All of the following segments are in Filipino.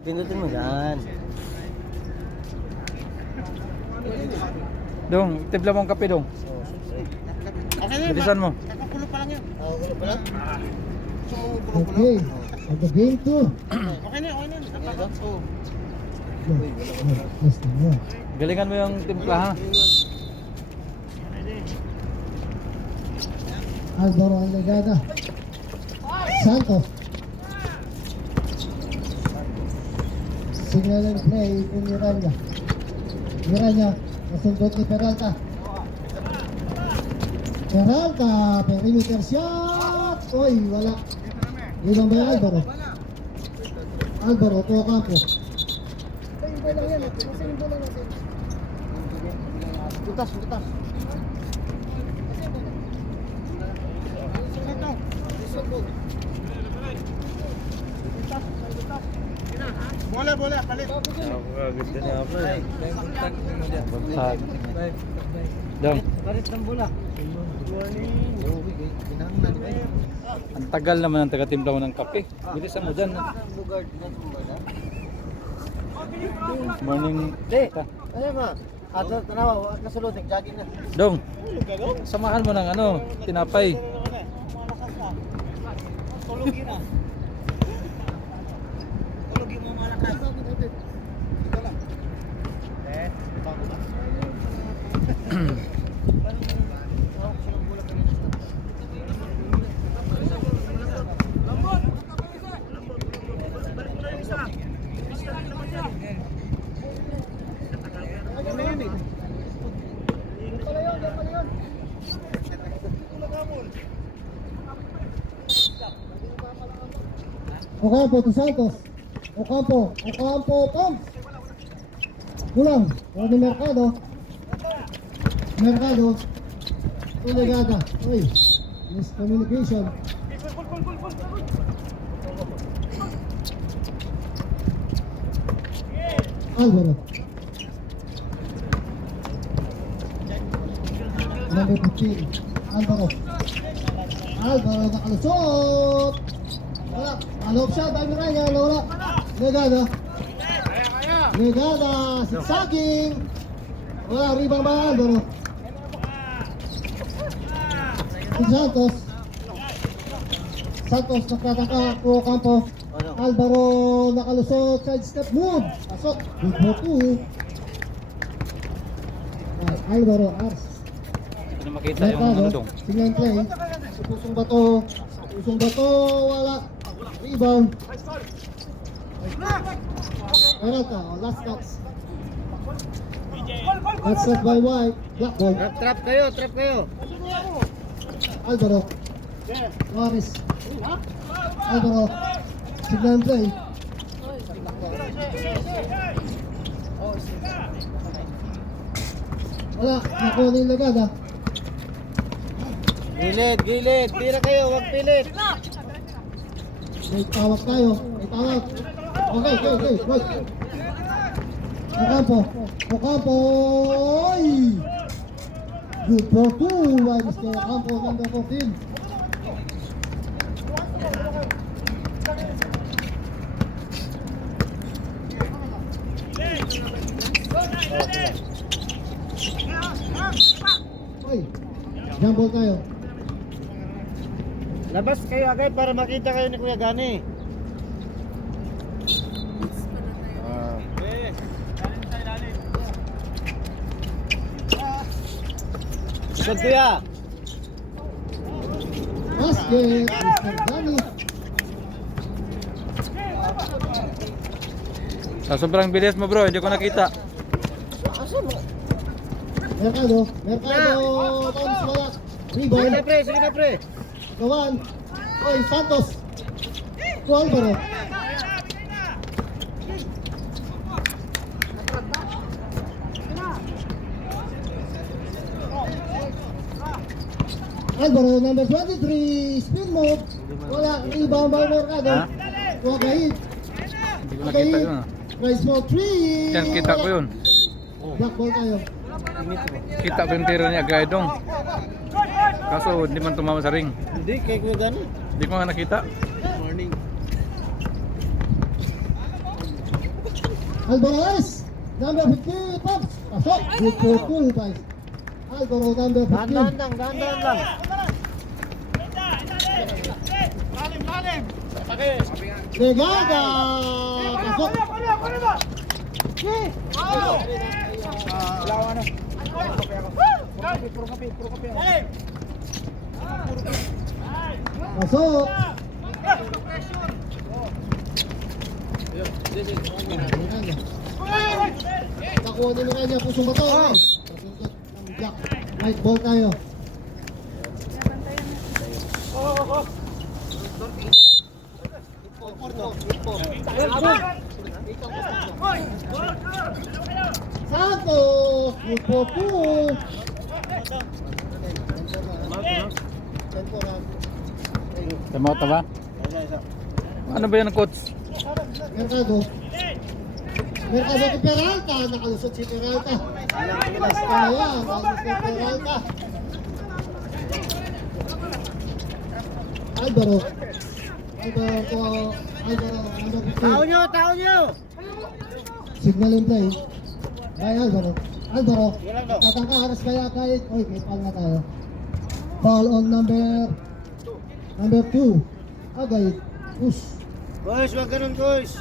Pindutin mo yan. Dong, timpla mo ang kape dong. Okay na, Bilisan mo. kakakulo pa lang yan. Kakakulo pa lang? Okay, at the game 2. Okay na, okay na. Oo. Basta mo. Galingan mo yung timpla ha. Alvaro Allegada. Santos. Signal and play kung Miranda. Miranda, nasundot ni Peralta. Peralta, perimeter shot. Uy, wala. Ibang ba yung Alvaro? Alvaro, tuwa kampo. Butas, butas. Bola, bola, palit. Dong, Palit ng bola. ang tagal naman ang taga-timpla mo ng kape. Bilisan mo dyan. Morning. Ano ba? Ato, tanawa, kasulod, nag-jogging na. Dong, samahan mo ng ano, tinapay. Tulogin na. Tulogin mo malakas. Ito lang. Bago ba? Ocampo to Santos. Ocampo, pumps. Kulang. Wala Mercado. Mercado. Allegada. Uy, miscommunication. Alvaro. Number 15. Alvaro. Alvaro nakalusot. Wala. Alop siya. Dahil Miranda. Wala. Legada. Legada. Sigsaging. Wala. Ribang ba Alvaro? Santos. Santos nagtataka po kampo. Alvaro nakalusot. Side step move. Pasok. Good for two. Alvaro Ars. Hindi na makita yung ano dong. Tingnan play. Pusong bato. Pusong bato. Wala. Rebound. Peralta. Last touch. Last shot by White. Black ball. Trap kayo, trap kayo. Alvaro. Juarez. Alvaro. Tingnan play. Wala. Nakuha na yung Legada. Gilid, gilid. Tira kayo, wag pilit. May tawag tayo. May tawag. Okay. Good. Ocampo. Ocampo. Oy! Good for two. Why is the Ocampo number 14? Oy! Jumble tayo. Labas kayo agad para makita kayo ni Kuya Gani. Isod kuya. Basket. Mr. Dani. Sa sobrang bilis mo bro, hindi ko nakita. Mercado. Bounce wala. Sige Rebound. na pre, sige na pre. Gawan. Oy, Santos. To Alvaro. Alvaro, number 23. Spin move. Wala. Rebound by Mercado. Ha? Wagahid. Hindi ko nakita yun ah. Nice ball. 3. Yan, kita ko yun. Black ball tayo. Kita ko yung tira niya, Gaidong. Kaso hindi man tumama sa ring. Hindi, kay Kuya Gani. Hindi ko nga nakita. Morning. Alvarez, number 50, Pops. Pasok. Good for 2 by Alvaro, number 15. Dahan-dahan lang, dahan-dahan lang. Legada. Pasok. Pasok. Nakuha din nila niya pusong bato. Pasundot ng black. Right ball tayo. Santos! Good for 2. Tama ba? Ano ba yan, coach? Mercado. Mercado kay Peralta. Nakalusot si Peralta. Kaya, nakalusot si Peralta. Alvaro. Alvaro. Number 15. Tao nyo! Signal in play. Ay, Alvaro. Tatangka, haras kaya kahit. Oy, may foul na tayo. Foul on number 2. Agay. Push. Guys, wag ganun, guys.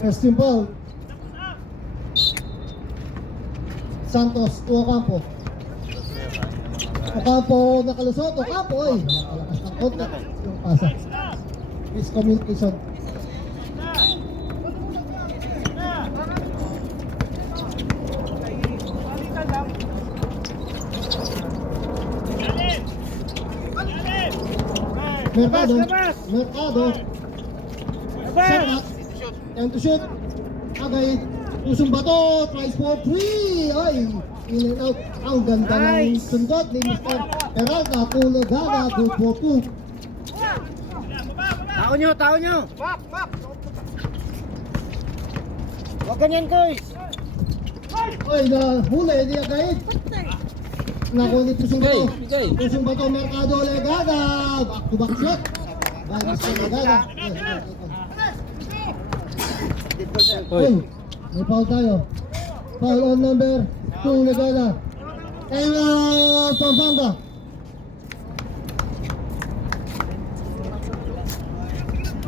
First team foul. Santos, Ocampo. Ocampo nakalusot. Ocampo, oy. Nakalakas ng konti. Yung pasa. Miscommunication. Mercado. Shot. Time to shoot. Agay. Pusong bato. Tries for 3. Ay. In and out. Ang ganda ng sundot ni Mr. Peralta. Pulegada. Good for 2. Tao nyo! Wag ganyan, guys. Ay, nahuli. Hindi agay. Nakuha ni Pusong bato. Bigay. Pusong bato. Mercado. Legada. Back to back shot. By Mr. Legada. Hoy. May foul tayo. Foul on number 2, Legada. And Pampanga.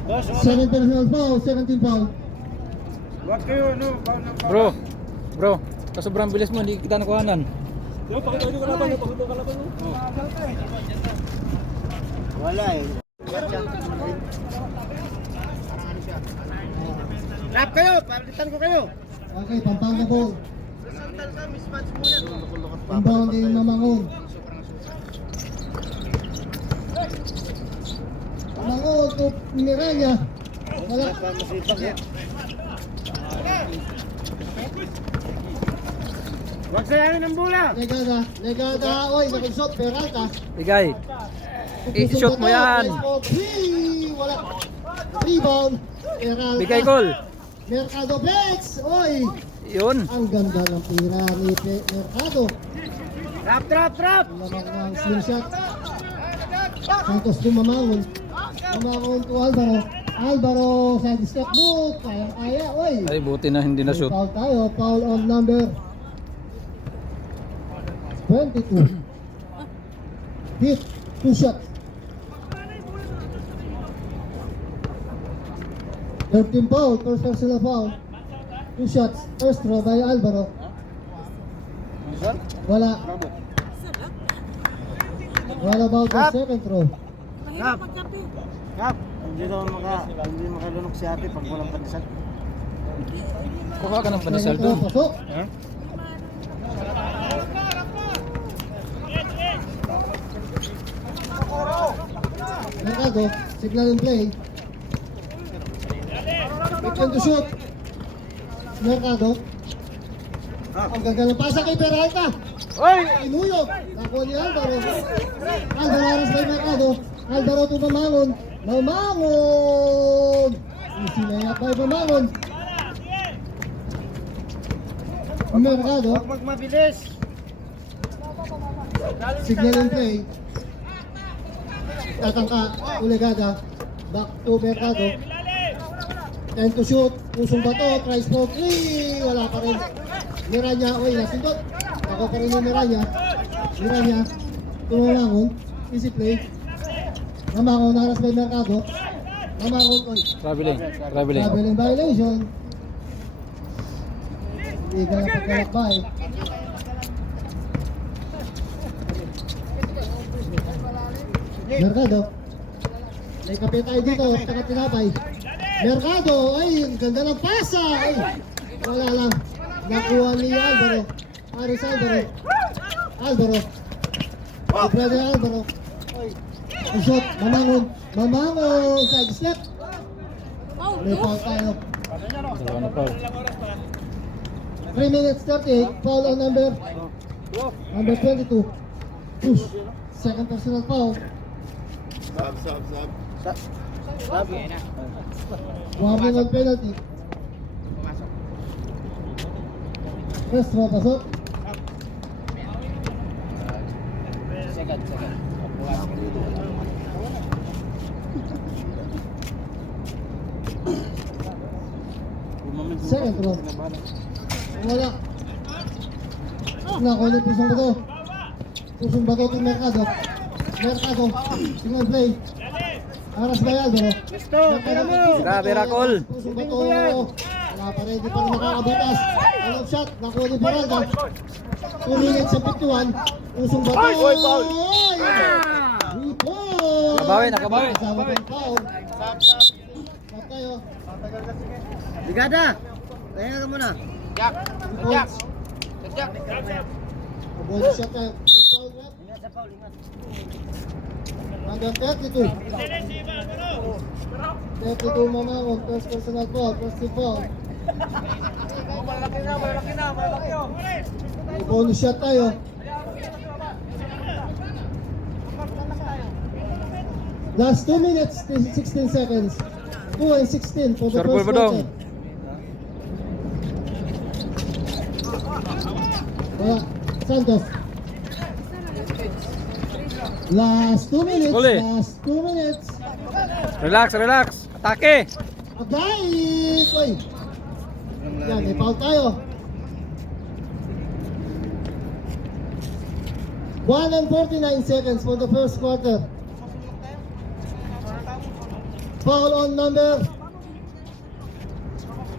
Boss, 7 personal foul, 17 foul. wag kayo, no? Bro, sa sobrang bilis mo, hindi kita nakuhanan. Wala eh. Rap kayo! Palitan ko kayo! Okay, Pampanga ball. Inbound din Mamangon. Mamangon to Miranya. Wala. Wag sayangin ang bola! Legada, oy, nakisot, Peralta. Bigay. I-shoot mo yan. Wala. Rebound. Peralta. Bigay goal. Mercado Bex, oy. Yun. Ang ganda ng tira ni Mercado. Trap! Lamang ng slingshot. Santos Mamangon. Mamangon to Alvaro. Alvaro side step boot. Kaya, oy. Ay, buti na hindi na shoot. Foul tayo. Foul on number 22. Hit. 2 shots. 13 foul. First personal foul. 2 shots. First throw by Alvaro. Wala. What about the second throw? Kap! Hindi makalunok si ate pag walang pandesal. Kuha ka ng pandesal Second throw, doon. pasok. Mercado, signal in play. Return to shoot. Mercado. Ang ganda ng pasa kay Peralta. Oy! Inuyog. Nakuha ni Alvaro. Alvaro aras kay Mercado. Alvaro to Mamangon. Mamangon! Easy layup by Mamangon. Mercado. Wag magmabilis! Signal in play. Tatangka. Ulegada. Back to Mercado. 10 to shoot. Pusong bato. Tries for 3. Wala pa rin. Miranya. Uy, nasindot. Ako pa rin yung Miranya. Miranya. Tumalangon. Easy play. Namangon. Naras by Mercado. Namangon. Uy. Traveling. Traveling. Traveling violation. Hindi ka napagkalakbay. Mercado. May kape tayo dito. Taka tinapay. Mercado. Ay, ang ganda ng pasa. Ay, wala lang. Nakuha ni Alvaro. Aris Alvaro. Alvaro. Si brother Alvaro. Ang shot. Mamangon. Mamangon. Side step. May foul tayo. Dalawa na foul. 3 minutes 38. Foul on number 22. Push. Second personal foul. Warning on penalty. Restro, pasok. Second row. Wala. Nakuha yung pusong bato. Pusong bato itong Mercado. Mercado. Single play. Aras ba yan, bro? Grabe, Rakol. Pusong bato. Wala pa rin. Di pa rin makakabutas. Anong shot? Nakuha ni Baralda. 2 minutes and 51. Pusong bato. Ay! Rebound! Nakabawi, nakabawi. Kasama pa yung foul. Stop tayo. Brigada! Kaya ka muna. Points. Bonus shot tayo. Foul rep. Ingat sa foul, ingat. Number 32. 32 Mamangon. First personal foul. First team foul. Malaki na. May bonus shot tayo. Last 2 minutes, 16 seconds. 2 and 16 for the Serve first mo dong. quarter. Santos. Last 2 minutes. Uli. Last 2 minutes. Relax, relax. Atake. Agay! Uy! Yan, may foul tayo. 1 and 49 seconds for the first quarter. Foul on number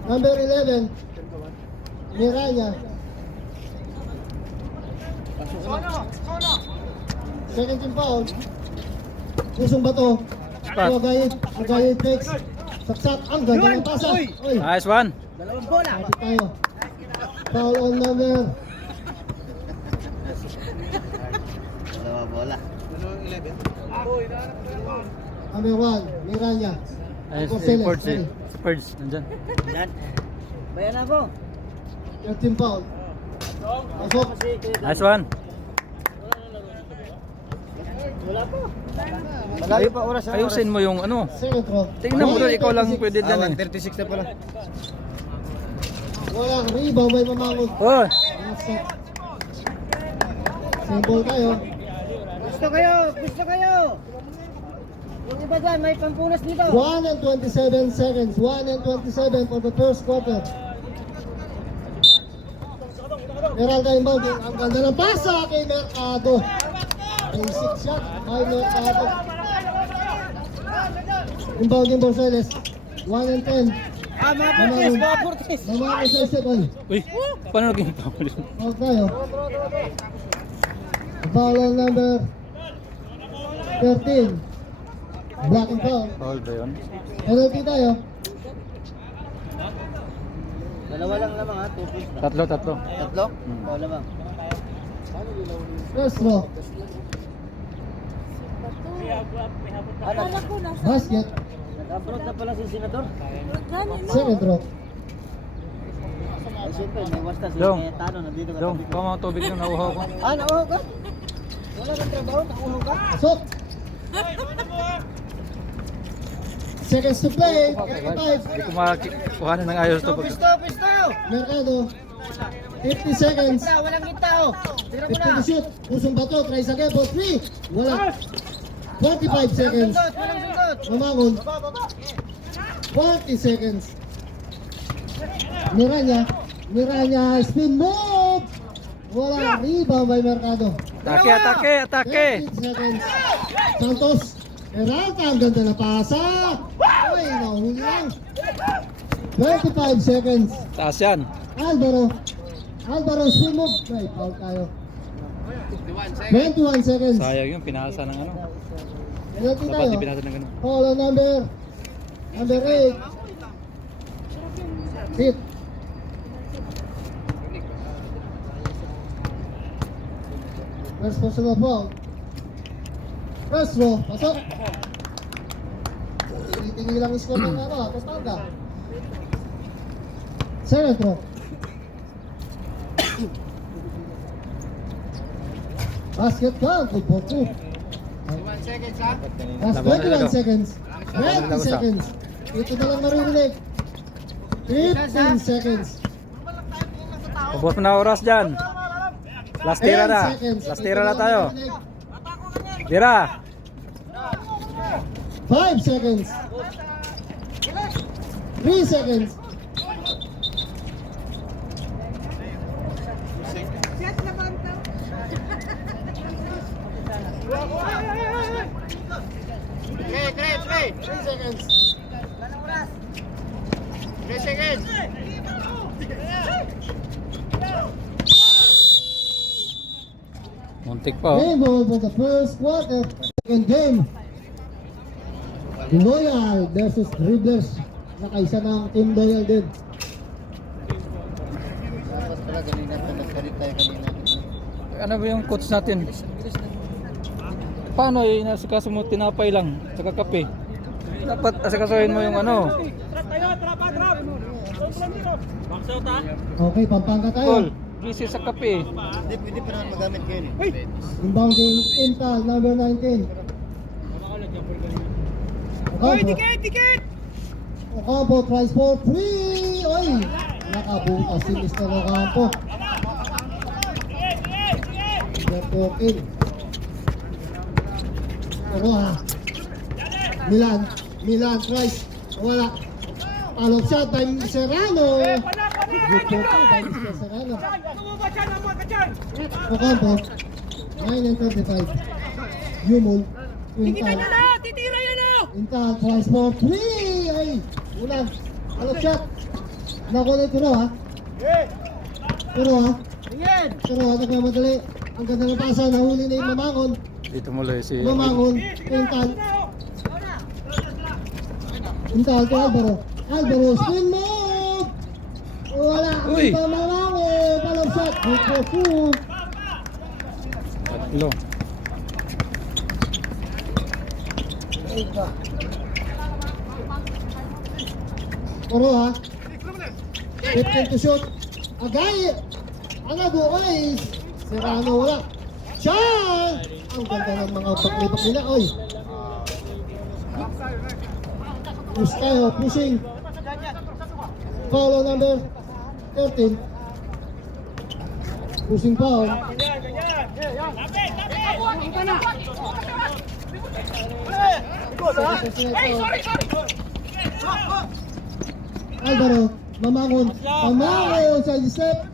11. Miranya. Second team foul. Pusong bato. Spot. Agayid takes. Saksak. Ang ganda ng pasa. Uy! Nice one. Dalawang bola. Kapit tayo. Foul on number Dalawang bola. number 1. Miranya. Nice. Corceles, Spurs, sorry. Spurs. Nandyan. Yan. Bayan na po. Third team foul. Pasok. Nice one. Wala po. Malayo pa oras. Ayusin mo yung ano. Second row. Tingnan mo doon, ikaw lang pwede dyan eh. 36 na pala. Walang rebound. May Mamangon. Oh, Last set. Same ball tayo. Gusto kayo. Yung iba dyan, may pampunas dito. 1 and 27 seconds. 1 and 27 for the first quarter. Meralda inbounding. Ang ganda ng pasa kay Mercado. Basic shot by Mercado. Inbounding Borseles. 1 and 10. Mga Portis. Mamangon sa step on. uy. Paano naging foul? Foul tayo. Foul on number 13. Blocking foul. Foul ba yun? Penalty tayo. Dalawa lang lamang ha, 2 points na. Tatlo. Tatlo? Oo lamang. First row. Basket. Nag-abroad na pala si Senador. Second row. Ay siyempre, may wasta si Dong. Cayetano. Nandito ka Dong, tabi ko. kung mga tubig na nauhaw ko. Ah, nauhaw ka? Wala kang trabaho, nauhaw ka? Pasok. Seconds to play. 35. Hindi ko makakuhanan ng ayos to. Pisto! Mercado. 50 seconds. Walang kita oh. Tira mo 50 na. to shoot. Pusong bato. Tries again for 3. Wala. 45 seconds. Sundot, walang sundot. Mamangon. 40 seconds. Miranya, spin move. Wala, rebound by Mercado. Atake. 20 seconds. Santos. Peralta, ang ganda na pasa. Ay, nahuli lang. 25 seconds. Taas yan. Alvaro, spin move. Ay, foul tayo. 21 seconds. Sayang yung pinasa ng ano. Penalty Dapat tayo. di pinasa ng ano. Call on number 8. Hit. First personal foul. First row, pasok. Titingin lang yung score ng ano, Tostanga. Second row. Basket count, good for two. 1 seconds ha. Last 21 seconds. 20 seconds. Ito na lang maririnig. 15 seconds. Ubos mo na oras dyan. Last tira 10 na. seconds. Last tira na tayo. Tira. 5 seconds. 3 seconds. Three. 3 seconds. 3 seconds. Muntik pa oh. Game ball for the first quarter. Second game. Loyal versus Dribblers. Nakaisa ng Team Loyal din. Dapat pala ganina pa nagkarit tayo kanina. Ano ba yung coach natin? Paano inasikaso mo tinapay lang saka kape? Dapat asikasuhin mo yung ano. Okay, Pampanga tayo. Call. Busy sa kape. Hindi, pwede pa naman magamit kayo eh. Inbounding Intal, number 19. Ticket! Ocampo tries for 3. Oy! Nakabutas si Mr. Ocampo. Bertokin. Pero ha. Milan tries. Wala. Follow shot by Serrano. Good for 2 by Mr. Serrano. Ocampo. 9 and 35. Yumul. Intal. Intal tries for 3. Ay! Ulan. Follow shot. Nakulit ko na ha. Pero ha. Pero ha, nagmamadali. Ang ganda ng pasa. Nahuli na yung Mamangon. Dito muli si Mamangon. Intal. Intal to Alvaro. Alvaro, spin move! Wala. Uy! Hindi pa Mamangon. Follow shot. Good for 2. Tatlo. Puro ha. 15 to shoot. Agay! Another ace. Serrano wala. Shot! Ang ganda ng mga paglibak nila. Oy. Push tayo. Pushing. Foul on number 13. Pushing foul. Alvaro, Mamangon sa step.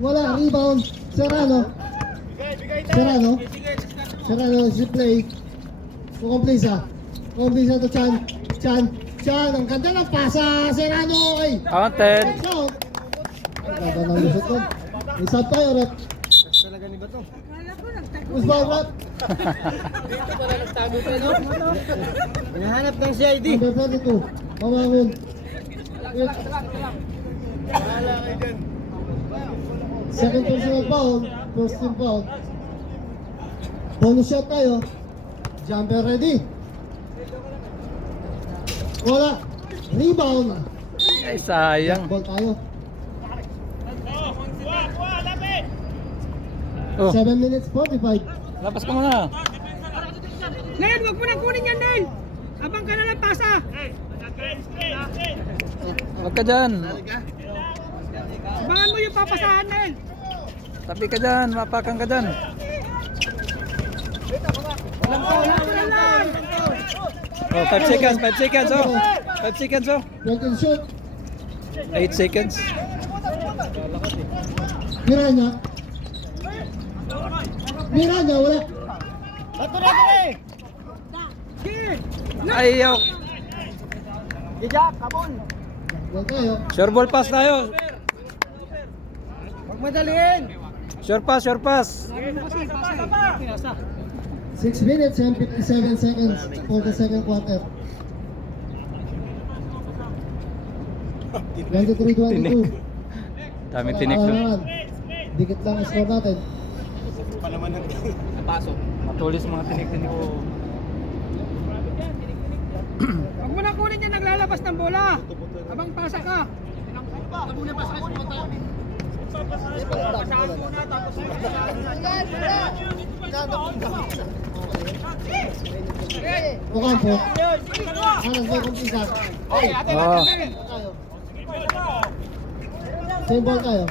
Wala, rebound. Serrano is replay. Kumplisa to Chan, ang ganda ng pasa. Serrano, ay. Counted. Out. Ang ganda ng lusot ko. Isang tayo, rep. Talaga ni Bato. Who's ball, rep? Dito pala nagtago tayo, no? Hinahanap ng CID. Number 32, Mamangon. Second personal foul, first team foul. Bonus shot tayo. Jumper ready. Wala. Rebound. Ay sayang. Ball tayo. Oh, 7 minutes 45. lapas ka muna. Nel, wag mo nang kunin yan, Nel! Abang ka na lang pasa! Huwag ka dyan. Abangan mo yung papasahan, Nel! Tabi ka dyan. Mapakan ka dyan. Oh, 5 seconds, 5 seconds, oh. 5 seconds, oh. 20 shoot. 8 seconds. Miranya. Miranya, wala. Bato na dire. Ayaw. Ija, kabon. Yan tayo. Sure ball pass tayo. Huwag madaliin. Sure pass, sure pass. 6 minutes and 57 seconds for the second quarter. 23-22. Dami tinik doon. Dikit lang ang score natin. Matulis mga tinik-tinik ko. Huwag mo na kunin yan naglalabas ng bola. Abang pasa ka. Ocampo. Anas may kumpisa. Oh. Same ball tayo.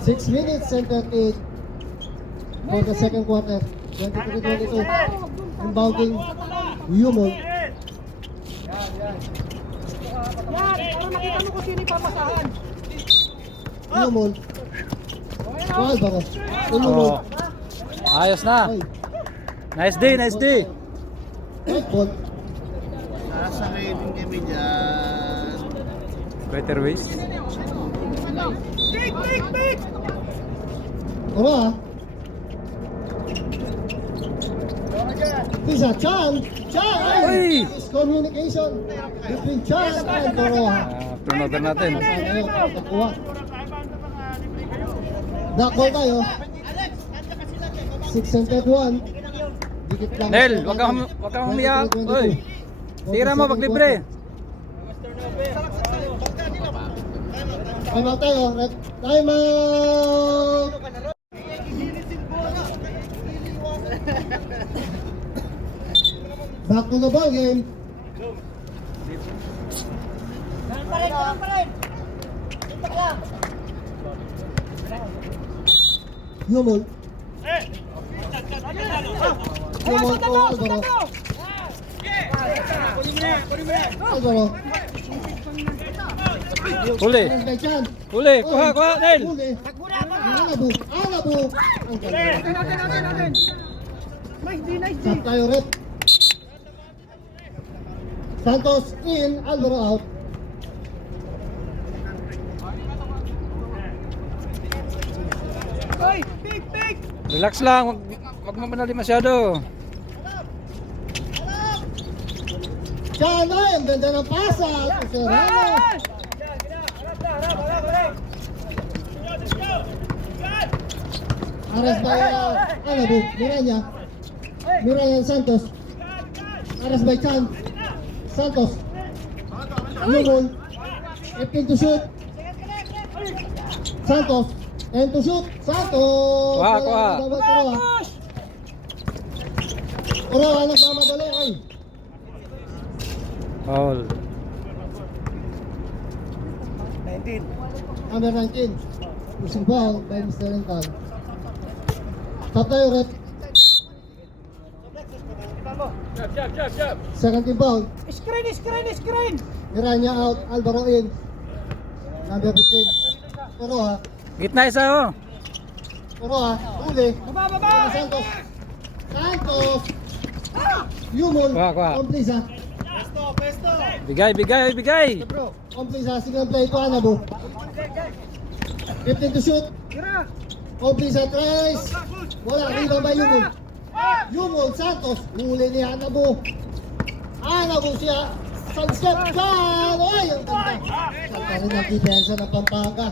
6 minutes and 38 for the second quarter. 23-22. Inbounding Yumol. Yan, para makita mo kung sino yung papasahan. Yumol. Alvaro. Yumol. Oh. Ayos na. Ay. Nice day, nice day. Right ball. Better ways. Take! Ora. Pisa Chan. Chan. Uy! Miscommunication between Chan and Doroha. Turnover natin. Ayun, nakuha. Black ball tayo. 6 and 31. Dikit lang. Nel, wag kang umiyak. Oy. Tira mo pag libre. Time out tayo. Time out. Back to the ball game. Yumol. Yumol po Alvaro. Alvaro. Huli. Anas by Chan. Huli. Kuha, Nel. Huli. Alabo. Alabo. Ang galing. Natin. Nice D. Stop tayo, rep. Santos in, Alvaro out. Oy, pick! Relax lang. Wag mo manali masyado. Chanay, ang ganda ng pasa. Serrano. Aras by Alabo. Miranya. Miranya Santos. Aras by Chan. Santos. Yumol. Epin to shoot. Santos. And to shoot. Santos. Kuha. Oroa, nagmamadali. Ay. Foul. Number 19. Pushing ball by Mr. Rental. Stop tayo, rep. Second team foul. Screen! Miranya out. Alvaro in. Number 15. Oroa. Gitna isa oh. Oroa. Uli. Baba! Santos. Santos. Yumol. Kuha. Komplisa. Bigay. Komplisa. Single play to Anabo. 15 to shoot. Komplisa tries. Wala. Rebound by Yumol. Yumol. Santos. Huli ni Anabo. Anabo siya. Sunstep. Down. Ay, ang ganda. Ganda rin ang depensa ng Pampanga.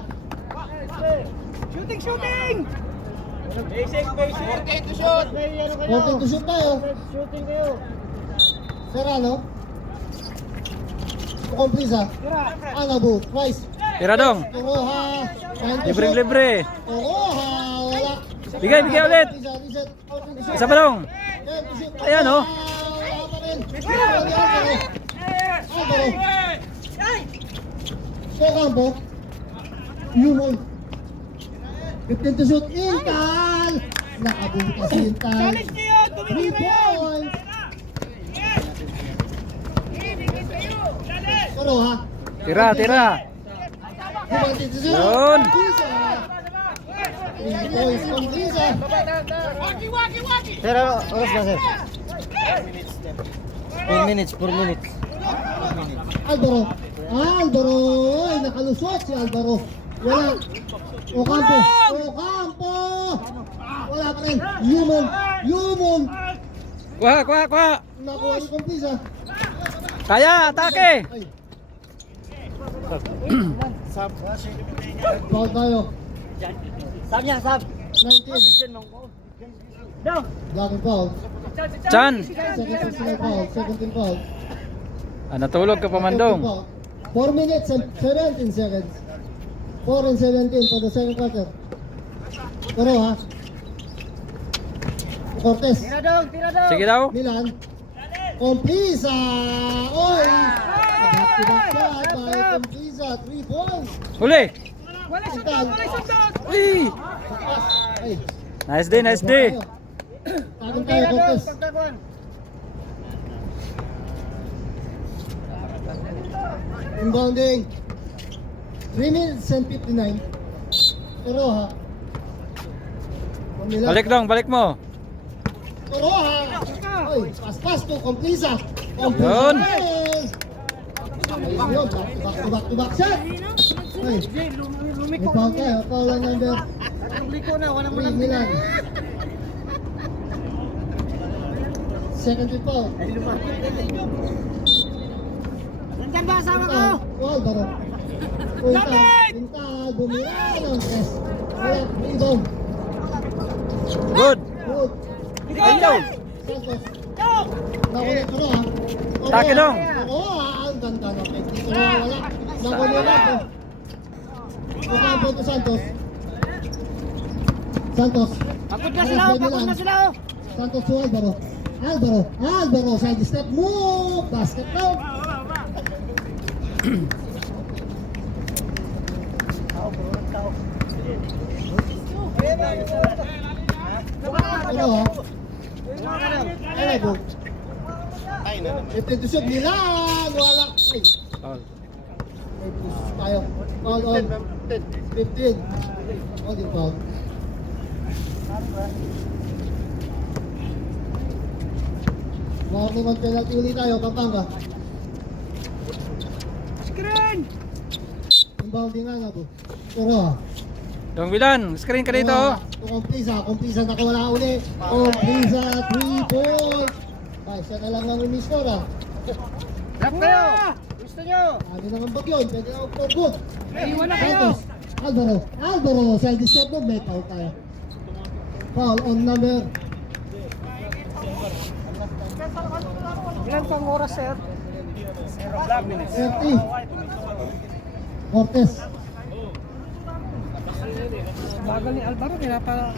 Shooting! 14 to shoot. 14 to shoot tayo. Shooting kayo. Serrano. Komplisa. Anabo. Twice. Tira dong. Toroha. Time to shoot. Libre. Toroha. Wala. Bigay ulit. Reset. Isa pa dong. Time to shoot. Ayan, oh. Wala pa rin. Alvaro. Ocampo. Yumol. 15 to shoot. Intal! Nakabutas si Intal. Challenge niyo! 3 Tumigil kayo! points. Pero ha, Tira, tira. 15 to shoot. Yun. Pisa. 3 points from Pisa. Sir, oras ba, sir? 4 minutes, 4 minutes. Alvaro. Alvaro. Ay, nakalusot si Alvaro. Wala. Ocampo. Ocampo. Wala pa rin. Human. Human. Kuha, kuha, kuha. Nakuha ni Kompisa. Kaya, atake. Ay. Foul tayo. Sab niya, sab. 19. Blocking foul. Chan. Second personal foul. 17 foul. Natulog ka pa, Mandong. 4 minutes and 17 seconds. 4 and 17 for the second quarter. Pero ha. Cortez. Tira daw, tira daw. Sige daw. Milan. Kompisa. Oy. Back-to-back shot by Kompisa. 3 points. Huli. Wala sundot! Wala sundot! Uy. Ay. Nice day, nice day. Takin tayo, Tira daw, Cortez. pagkakuan. Inbounding. 3 minutes and 59. Pero ha. Milan. Balik dong, balik mo. Pero ha. Oy, pas-pas to Kompisa. Yun. Ayun yun. Back-to-back shot. Ay. May foul tayo. Foul lang number Liko na, wala mo 3 nang Milan. Second foul. Nandyan ba asawa ko? Foul baro. Pinta, bumira ng press. Wala, rebound. Good. Good. Ayaw. Santos. Nakulit ko na ha. Take dong. Oo ha, ang ganda ng pick. Dito na wala. Nakulit ako. Ocampo to Santos. Santos. Pagod na sila, pagod na sila. Santos to Alvaro. Alvaro. Alvaro. Side step move. Basket count. Ano ha? Ano go? 15 to shoot. Milan. Wala. Ay. Foul. Tayo. Foul on. 15. Holding foul. Warning on penalty ulit tayo, Pampanga. Screen! Inbounding nga na to. Pero Dong Milan, screen ka dito. Kompisa nakawala uli. Kompisa, 3 points. Ay, siya na lang ang umiscore ha. Lap kayo. Gusto nyo? Ano naman ba yun? Pwede na for good. Iwan na kayo! Santos. Alvaro, side step mo, may foul tayo. Foul on number Ilan pang oras, sir? 30. Cortez. Bagal ni Alvaro, pinapa...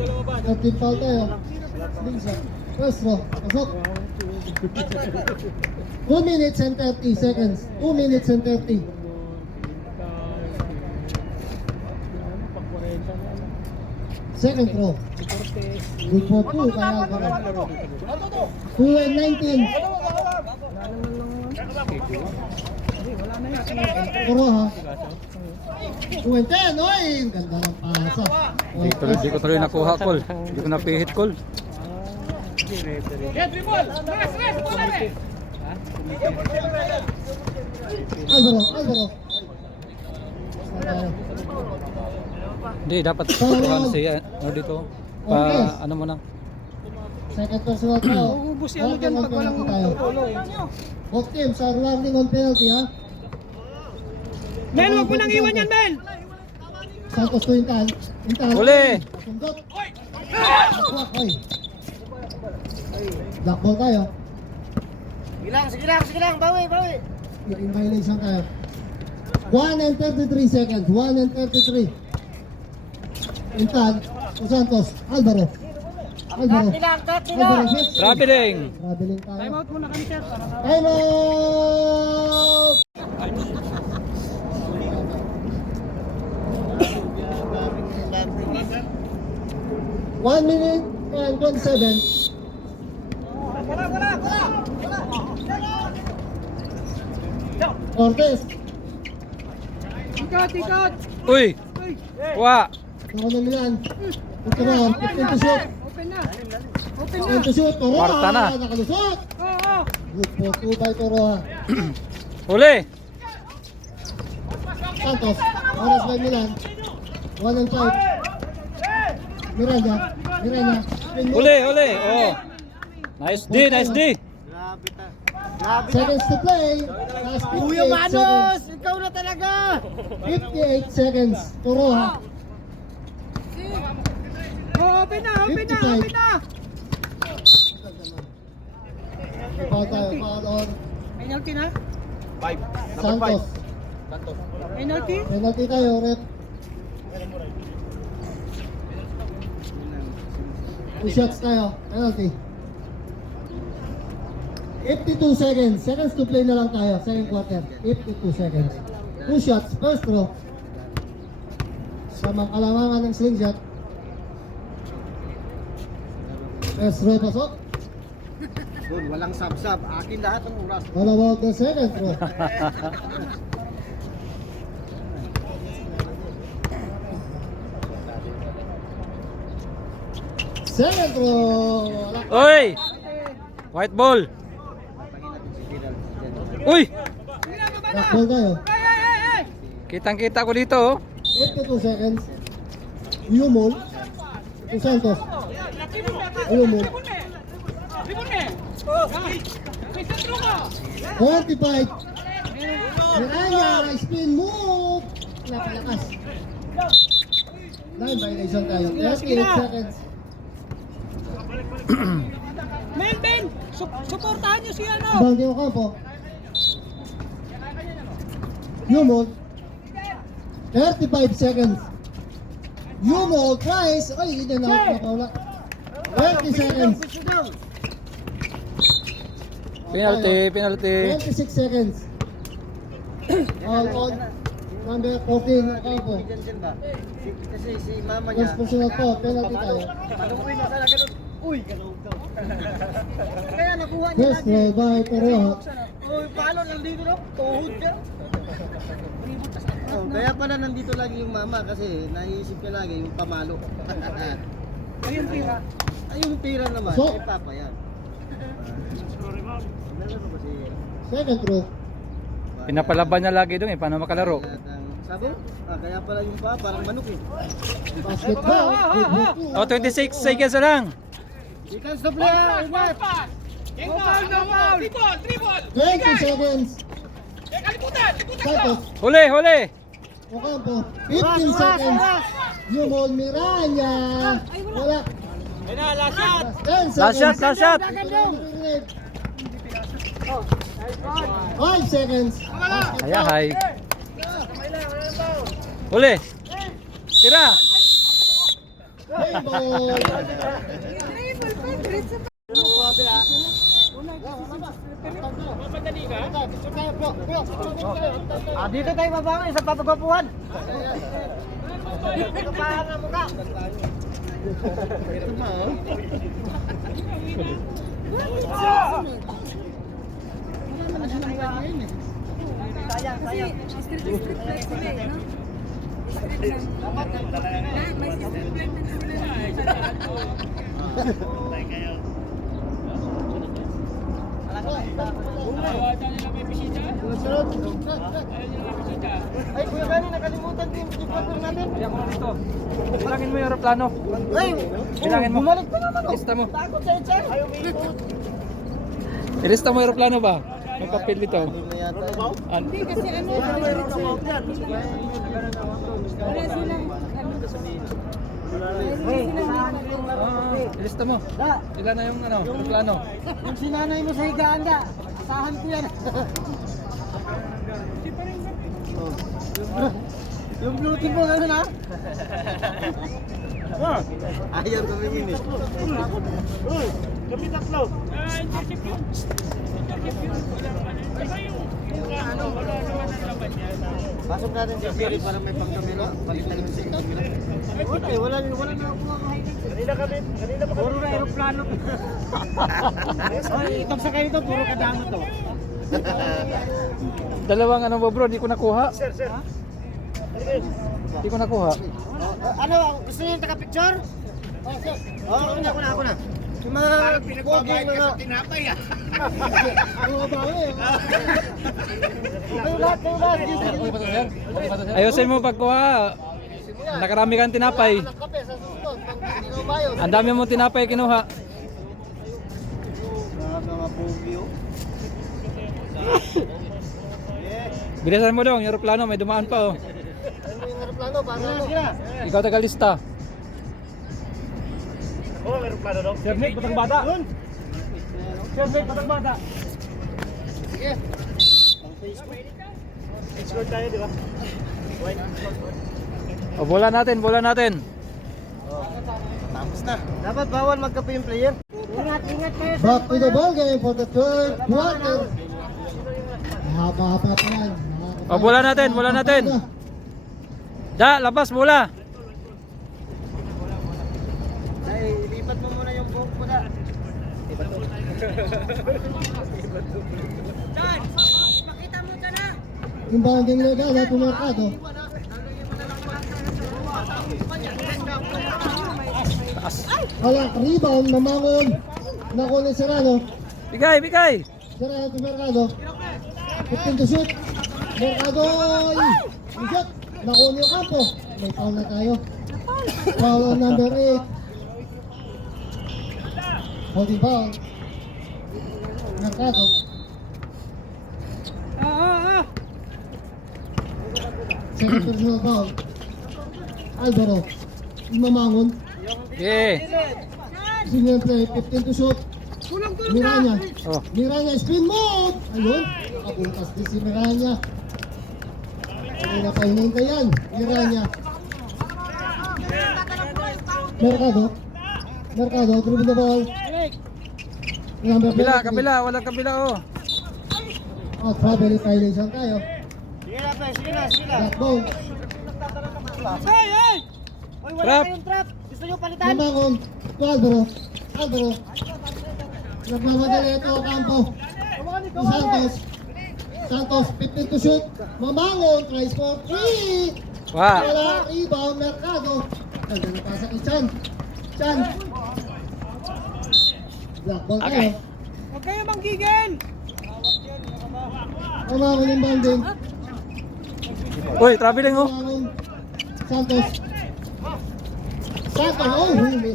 13 foul tayo. Lisa. First row. Pasok. 2 minutes and 30 seconds. 2 minutes and 30. Second row. Good for 2 kay Alvaro. 2 and 19. Puro ha. 2 and 10. Oy, ang ganda ng pasa. Di ko tuloy nakuha, Col. Di ko napihit, Col. Alvaro. Hindi, dapat tutuhan siya. Ano dito? Pa, ano mo na? Second personal foul. Uubos yan dyan pag walang tutulong. Both teams are running on penalty ha. Mel, huwag mo nang iwan yan, Mel! Santos to Intal. Uli! Sundot. Akwak, oy. Black ball tayo. Sige lang, bawi. In violation tayo. 1 and 33 seconds. 1 and 33. Intal. Santos. Alvaro. Cut nila. Alvaro hits. Traveling! Traveling tayo. Time out muna kami, sir. Para Time out! 1 minute and 27. Cortez. Ikot. Uy! Wa! Ako na Milan. Ito na, 15 to shoot. Open na. 15 to shoot. Toro. Kwarta na. Nakalusot. Oo. Good po, 2 by Toro. Huli! Santos. Oras by Milan. 1 and 5. Miranda. Spin move. Huli! Oh! Nice D! Grabe ta. Grabe. Seconds to play. Last 58 Kuya seconds. Manos, ikaw na talaga. 58 seconds. Toro ha. Oh, open na. 55. Foul tayo. Foul on. Penalty na. Santos. Penalty. Penalty tayo. Red. 2 shots tayo. Penalty. 52 seconds. Seconds to play na lang tayo. Second quarter. 52 seconds. 2 shots. First throw. Sa mga kalamangan ng slingshot. First throw pasok. Doon, walang sab-sab. Akin lahat ng oras. What about the second throw? Second throw. Wala. Uy! White ball! Uy! Backball tayo. Hey! Kitang-kita ko dito oh. 82 seconds. Yumol. To Santos. Yumol. 45. Miranya, spin move. Napalakas. Line violation tayo. 38 seconds. Melvin, suportahan niyo si ano. Bang Diego Campo. Yumol. 35 seconds. Yumol tries. Ay, hindi na. Napawala. 30 seconds. Penalty! 26 seconds. All on. Number 14, Campo. Diyan ba? Kasi si mama niya. First personal po, penalty tayo. Palukuin na sana ganun. Uy, ganun daw. Kaya nakuha niya First lagi. throw by Toroha. Uy, paano nandito na? Tuhod ka. Oh, kaya pala nandito lagi yung mama kasi naiisip ka lagi yung pamalo. Ayun tira. Ay, yung tira naman, So- kay Papa yan. Nalaro ba si... Second throw. Pinapalaban niya lagi doon eh. Paano makalaro? Sabi? Kaya pala yung pa, parang manok eh. Basketball. Good move. Oh, 26 seconds na lang. You can stop player, Ingat! No foul. Dribble. 20 seconds. Santos. Huli! Ocampo. 15 seconds. Yumol Miranya. Wala. Last 10 seconds. Last shot! 5 seconds. Ayahay. Huli! Tira! Play ball. Dito tayo babangon sa papagapuhan. Dito pa ang mukha. Sayang. Strict flex sila eh, no? Strict lang. May strict flex sila. Ay, Kuya Gani, nakalimutan ko yung partner natin. Bilangin mo yung aeroplano. Ay, Bilangin mo. bumalik pa naman. Ilista mo. Takot sa HR. Ilista mo yung aeroplano ba? May papel dito. Hindi kasi ano, wala silang Ilista mo. Da, Ilan na yung aeroplano? yung sinanay mo sa higaan ka, asahan ko yan. Yung blue tip mo gano'n ha? Ayaw tumingin eh. Pasok natin si Siri para may pang-camera. Balik na rin si camera. Wala na ako mga highlights. Puro na aeroplano to. Itong sakay nito, puro kadamo to. Dalawang ano ba bro, di ko nakuha. Di ko nakuha. Ano, gusto niyo yung taga-picture? Oo, ako na. Yung mga poging mga... tinapay Mga bawi, Kayo lahat. Ayusin mo pagkuha. Nakarami kang tinapay. kape sa susunod. Pag hindi ko bayo. Ang dami mo tinapay kinuha. Mga pogi oh. Bilisan mo dong, yung aeroplano may dumaan pa oh. Ano yung aeroplano? Para ano? Ikaw tagalista. Sir Nick, batang bata. Sir Nick, batang bata. Sige. Score tayo, di ba? O bola natin. Tapos na. Dapat bawal magkape yung player. Ingat kayo. Back to the ball game for the third quarter. Mahaba-haba pa yan. O bola natin. Da, labas bola. Ay, ilipat mo muna yung buhok mo na. John, ipakita mo dyan ha. Yung banding legada, pumarkado. Wala, rebound, mamangon. Nakuha si Serrano. Bigay. Serrano to Mercado. 15 to shoot. Mercado, yung shot. Nakuha yung kampo. May foul na tayo. Foul on number 8. Holding foul. Mercado. Second personal foul. Alvaro. Mamangon. Yeah. Senior play, 15 to shoot. Miranya. Oh. Miranya, spin move! Ayun, nakapuntas din si Miranya. Hindi na kayo nintay yan. Miranya. Mercado, dribble the ball. Number Kabila, walang kabila oh. Oh, travel violation tayo. Sige na. Black ball. Uy, wala Trap. kayong trap. Gusto nyo palitan? Mamangon. To Alvaro. Nagmamadali ito ang kampo. Si Santos, 15 to shoot. Mamangon, tries for 3. Wow. Wala, rebound, Mercado. Ganda na pasa kay Chan. Black ball tayo. Okay. Huwag kayo manggigil. Mamangon yung banding. Uy, traveling oh. Mamangon. Santos, oh, huli.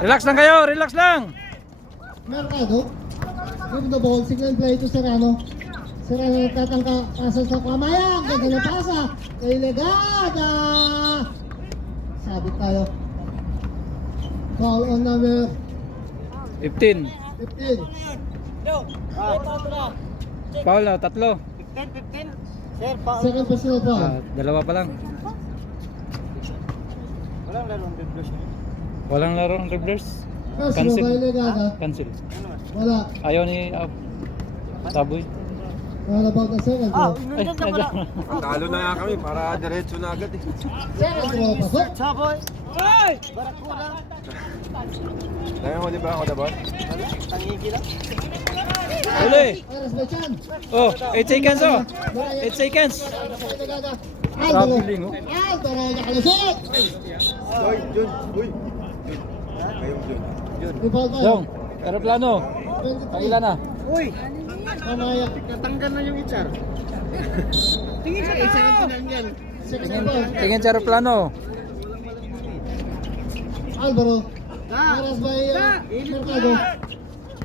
Relax lang. Mercado. Give the ball, signal play to Serrano. Serrano nagtatangka, pasa sa Kamayang. Ganda na pasa. Kay Legada. Sabit tayo. Foul on number 15. 15. Foul na, 3. 15. Sir, Second personal foul. Dalawa pa lang. walang larong biblos. Walang laro ng dribblers. Personal by Legada. Cancel. Wala. Ayaw ni Taboy. What about the second throw? Ay, nandiyan. Talo na nga kami para diretso na agad eh. Second throw, pasok. Saboy. Hoy! Barakura. Dahil mo di ba ako dapat? Tangigi lang. Huli. Paras by Chan. Oh, 8 seconds oh. 8 seconds. Legada. Traveling, oh. Alvaro, nakalusot. Uy, Jun! Uy! Jun! Kayong Jun. Rebound tayo. Dong, aeroplano. 23. Pailan na. Uy, Kamaya. natanggal na yung itchar. Tingin sa tao. Second foul. Tingin sa aeroplano. Alvaro. Paras by Mercado.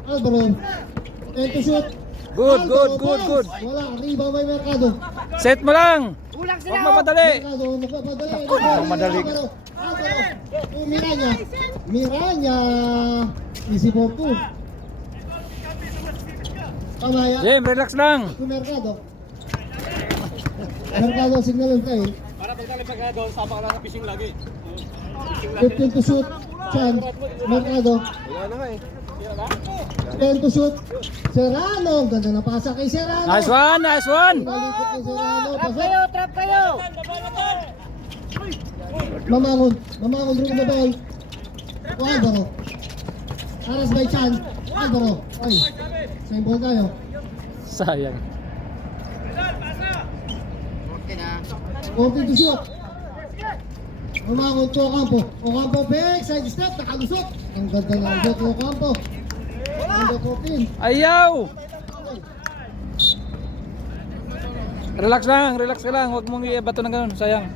Alvaro. 10 to shoot. Good. Wala, rebound by Mercado. Set mo lang. Kulang Huwag mapadali. Mercado, nagpapadali. madali. Alvaro. Oh, Miranya. Easy for 2. Kamaya. Jim, relax lang. To Mercado. Mercado, signal and play. Para pagkali pagkado, sama ka lang sa fishing lagi. 15 to shoot. Chan. Mercado. Wala na nga eh. 10 to shoot. Serrano. Ganda na pasa kay Serrano. Nice one. Malikot kay Serrano. Pasok. Trap kayo. Mamangon. Mamangon rin the ball. to Alvaro. Aras by Chan. Alvaro. Ay, same ball tayo. Sayang. 14 to shoot. Umangon to Ocampo. Ocampo fake, side step, nakalusot. Ang ganda ng shot ng Ocampo. Number 14. Ayaw! Relax ka lang. Huwag mong i-bato ng ganun. Sayang.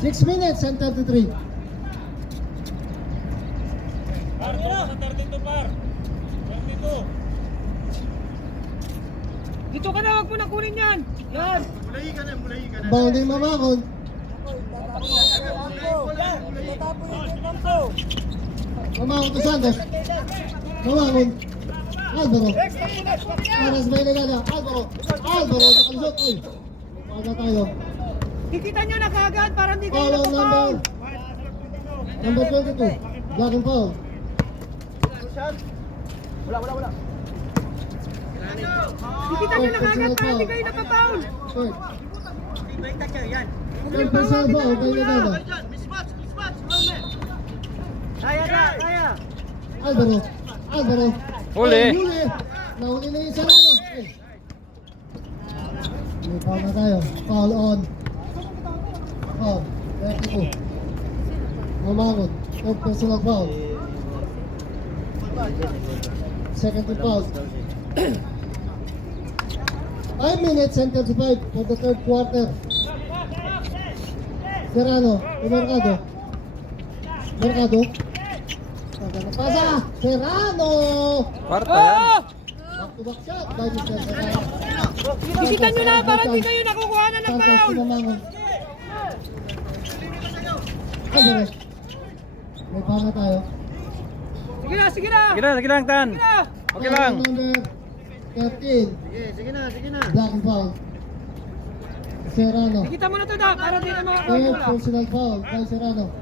6 minutes and 33. Dito ka na, wag mo na kunin yan. Yan. Bounding Mamangon. Mamangon to Santos. Mamangon. Alvaro. Aras by Legada. Alvaro. Alvaro, nakalusot. Uy, paga tayo. Kikita nyo na kaagad para hindi kayo Foul on napapaul. number 22. Black and foul. Kikita nyo na kaagad para hindi kayo napapaul. Third. Third personal foul by Legada. Kaya. Alvaro. Alvaro. Huli. Ay, huli. Nahuli na yung Serrano. Ay. May foul na tayo. Foul on. Foul. 32. Mamangon. Third personal foul. Second to foul. 5 minutes and 35 for the third quarter. Serrano. Mercado. Mercado. Pasa! Serrano! Kwarta yan. Back to back shot by Mr. Serrano. Kikita nyo na para hindi kayo nakukuha na ng Santos foul. Tumamangon. Alvaro. May foul na tayo. Sige na, sige na. Sige lang, Tan. Sige na. Okay lang. Foul number 13. Sige na. Black and foul. Serrano. Kikita mo na to da para hindi na Third makakuha. personal foul by Serrano.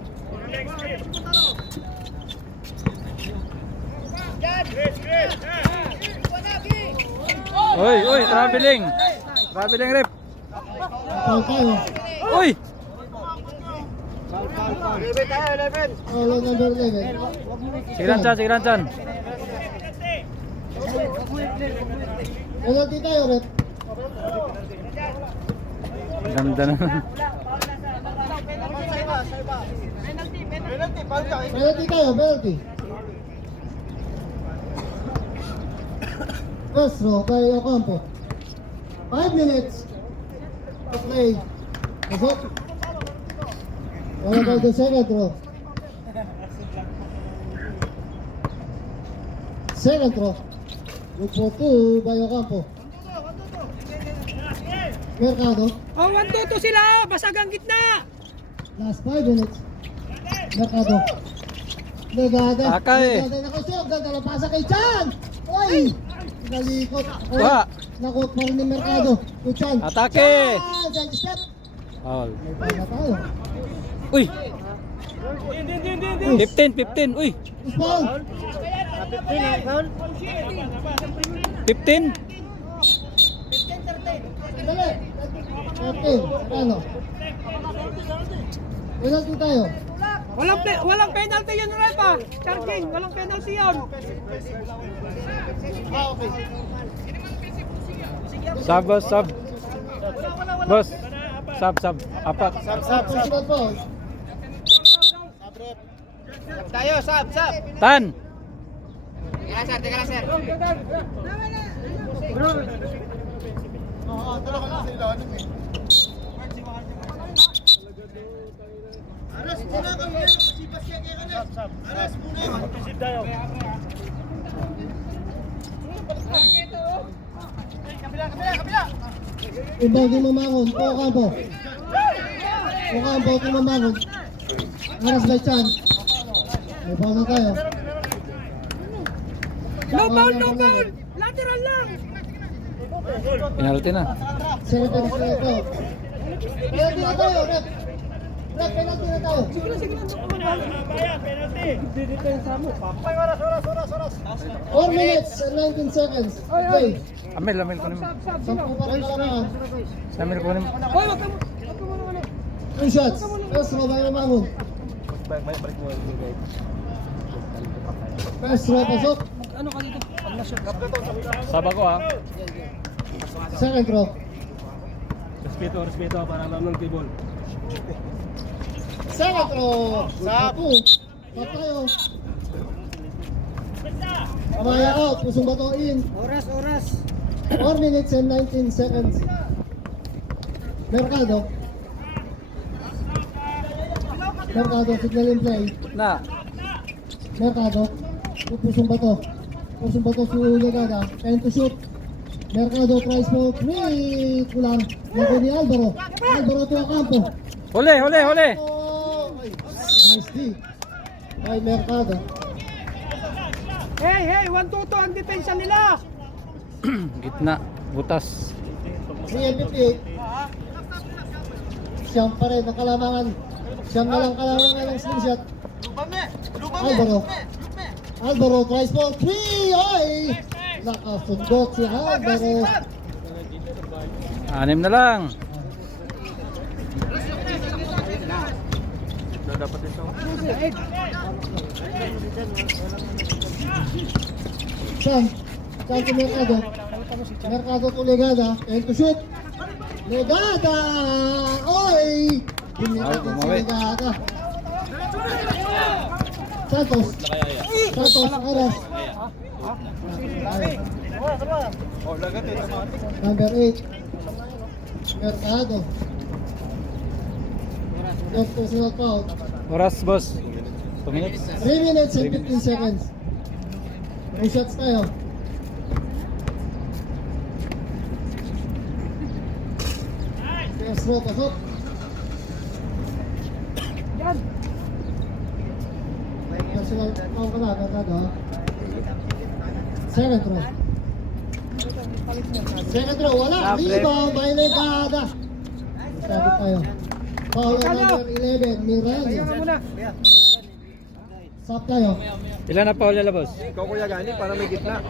Uy, traveling. Traveling rep. Foul tayo. Uy! Foul on number 11. Sige lang, Chan. Penalty tayo, rep. Ganda naman. Penalty tayo, penalty. First row by Ocampo. 5 minutes to play. Pasok. What about the second row? Second row. Look for 2 by Ocampo. Mercado. Oh, 1-2 sila. Basag ang gitna. Last 5 minutes. Mercado. Legada. Akay. Legada nakasok. Ganda na pasa kay Chan. Uy! Nalikot. Wa. Nakot pa rin ni Mercado. Kay Chan. Atake. Chan! Side step. Foul. May pala tayo. Uy! 15. Uy! Push ball. 15. Dali. 13. Ano? Penalty tayo. Walang penalty yun, Repa. Charging, walang penalty yun. Sub. Boss. Sub. Apat. Personal foul. Tayo, sab. Tan. Teka lang, sir. Inbound yung Mamangon. Ocampo. Ocampo yung Mamangon. Aras by Chan. May foul na tayo. No foul. Lateral lang. Penalty na. Second na ito. Penalty na tayo, rep. Rep, penalty na tayo. Sige na. 4 minutes and 19 seconds. Okay. Amel ko naman. Sampu pa rin kailangan. Amel ko naman. Hoy, wag ka mo. 2 shots. First row by Mamangon. Balik mo yung guide. First row, pasok. Ano ka dito? Pag na-shot. Saba ko ha. Second row. Respeto para alam ng table. Second row. Sap tayo. Amaya out. Pusong bato in. Oras. 4 minutes and 19 seconds. Mercado, signal in play. Na. Mercado, pusong bato si Legada. Time to shoot. Mercado tries for 3. Kulang. Lago ni Alvaro to ang kampo. Huli. Oh, nice D. Ay, Mercado. Hey, 1-2 ang depensa nila. Gitna. Butas. 358. Siyam pa rin ang kalamangan. Siyam na lang kalamangan ng slingshot. Alvaro tries for 3. Ay! Nakasundot si Alvaro. 6 na lang. Dapat ito. Siyam to Mercado. Mercado to Legada. And to shoot. Legada! Oy! Pinitatin si Legada. Santos, Aras. Oh, lagat ito. Number 8. Mercado. Just personal foul. Oras, boss. 2 minutes. 3 minutes and 15 seconds. 2 shots tayo. First row, pasok. Personal foul ka na, Mercado. Second row. Second row, wala. Rebound by Legada. Sabi tayo. Foul on number 11, Miranda. Stop tayo. Ilan na pa ula, boss? Ikaw kuya Gani, para may gitna.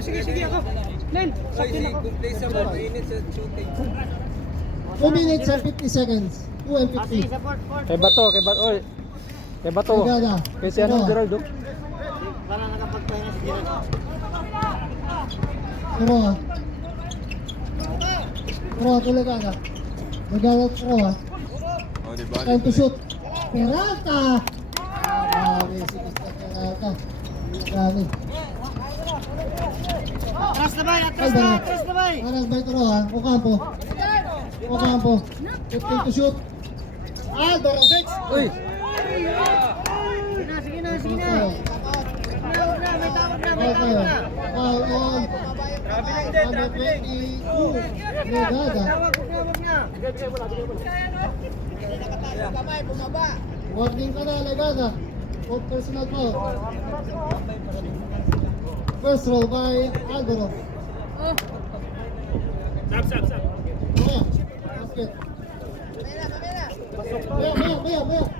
Sige ako. Nen, sakit ako. 2 minutes and 50 seconds. 2 and 50. Kay Bato. Oy. Kay Bato. Legada. Kay si ano, Geraldo. Parang nakapagpahinga si Gerald. Pro to Legada. Legada to Pro ha. Oh, di ba? Time to shoot. Peralta. Grabe si Mr. Peralta. Grabe. Atras na bay. Aras by Toro ha. Ocampo. 15 to shoot. Alvaro 6. Uy. Sige na. Tayo. May takot na. Foul on. Number 22. Legada. Huwag niya. Warning ka na, Legada. For personal foul. First row by Alvaro. Stop. Basket. Maya. Pasok.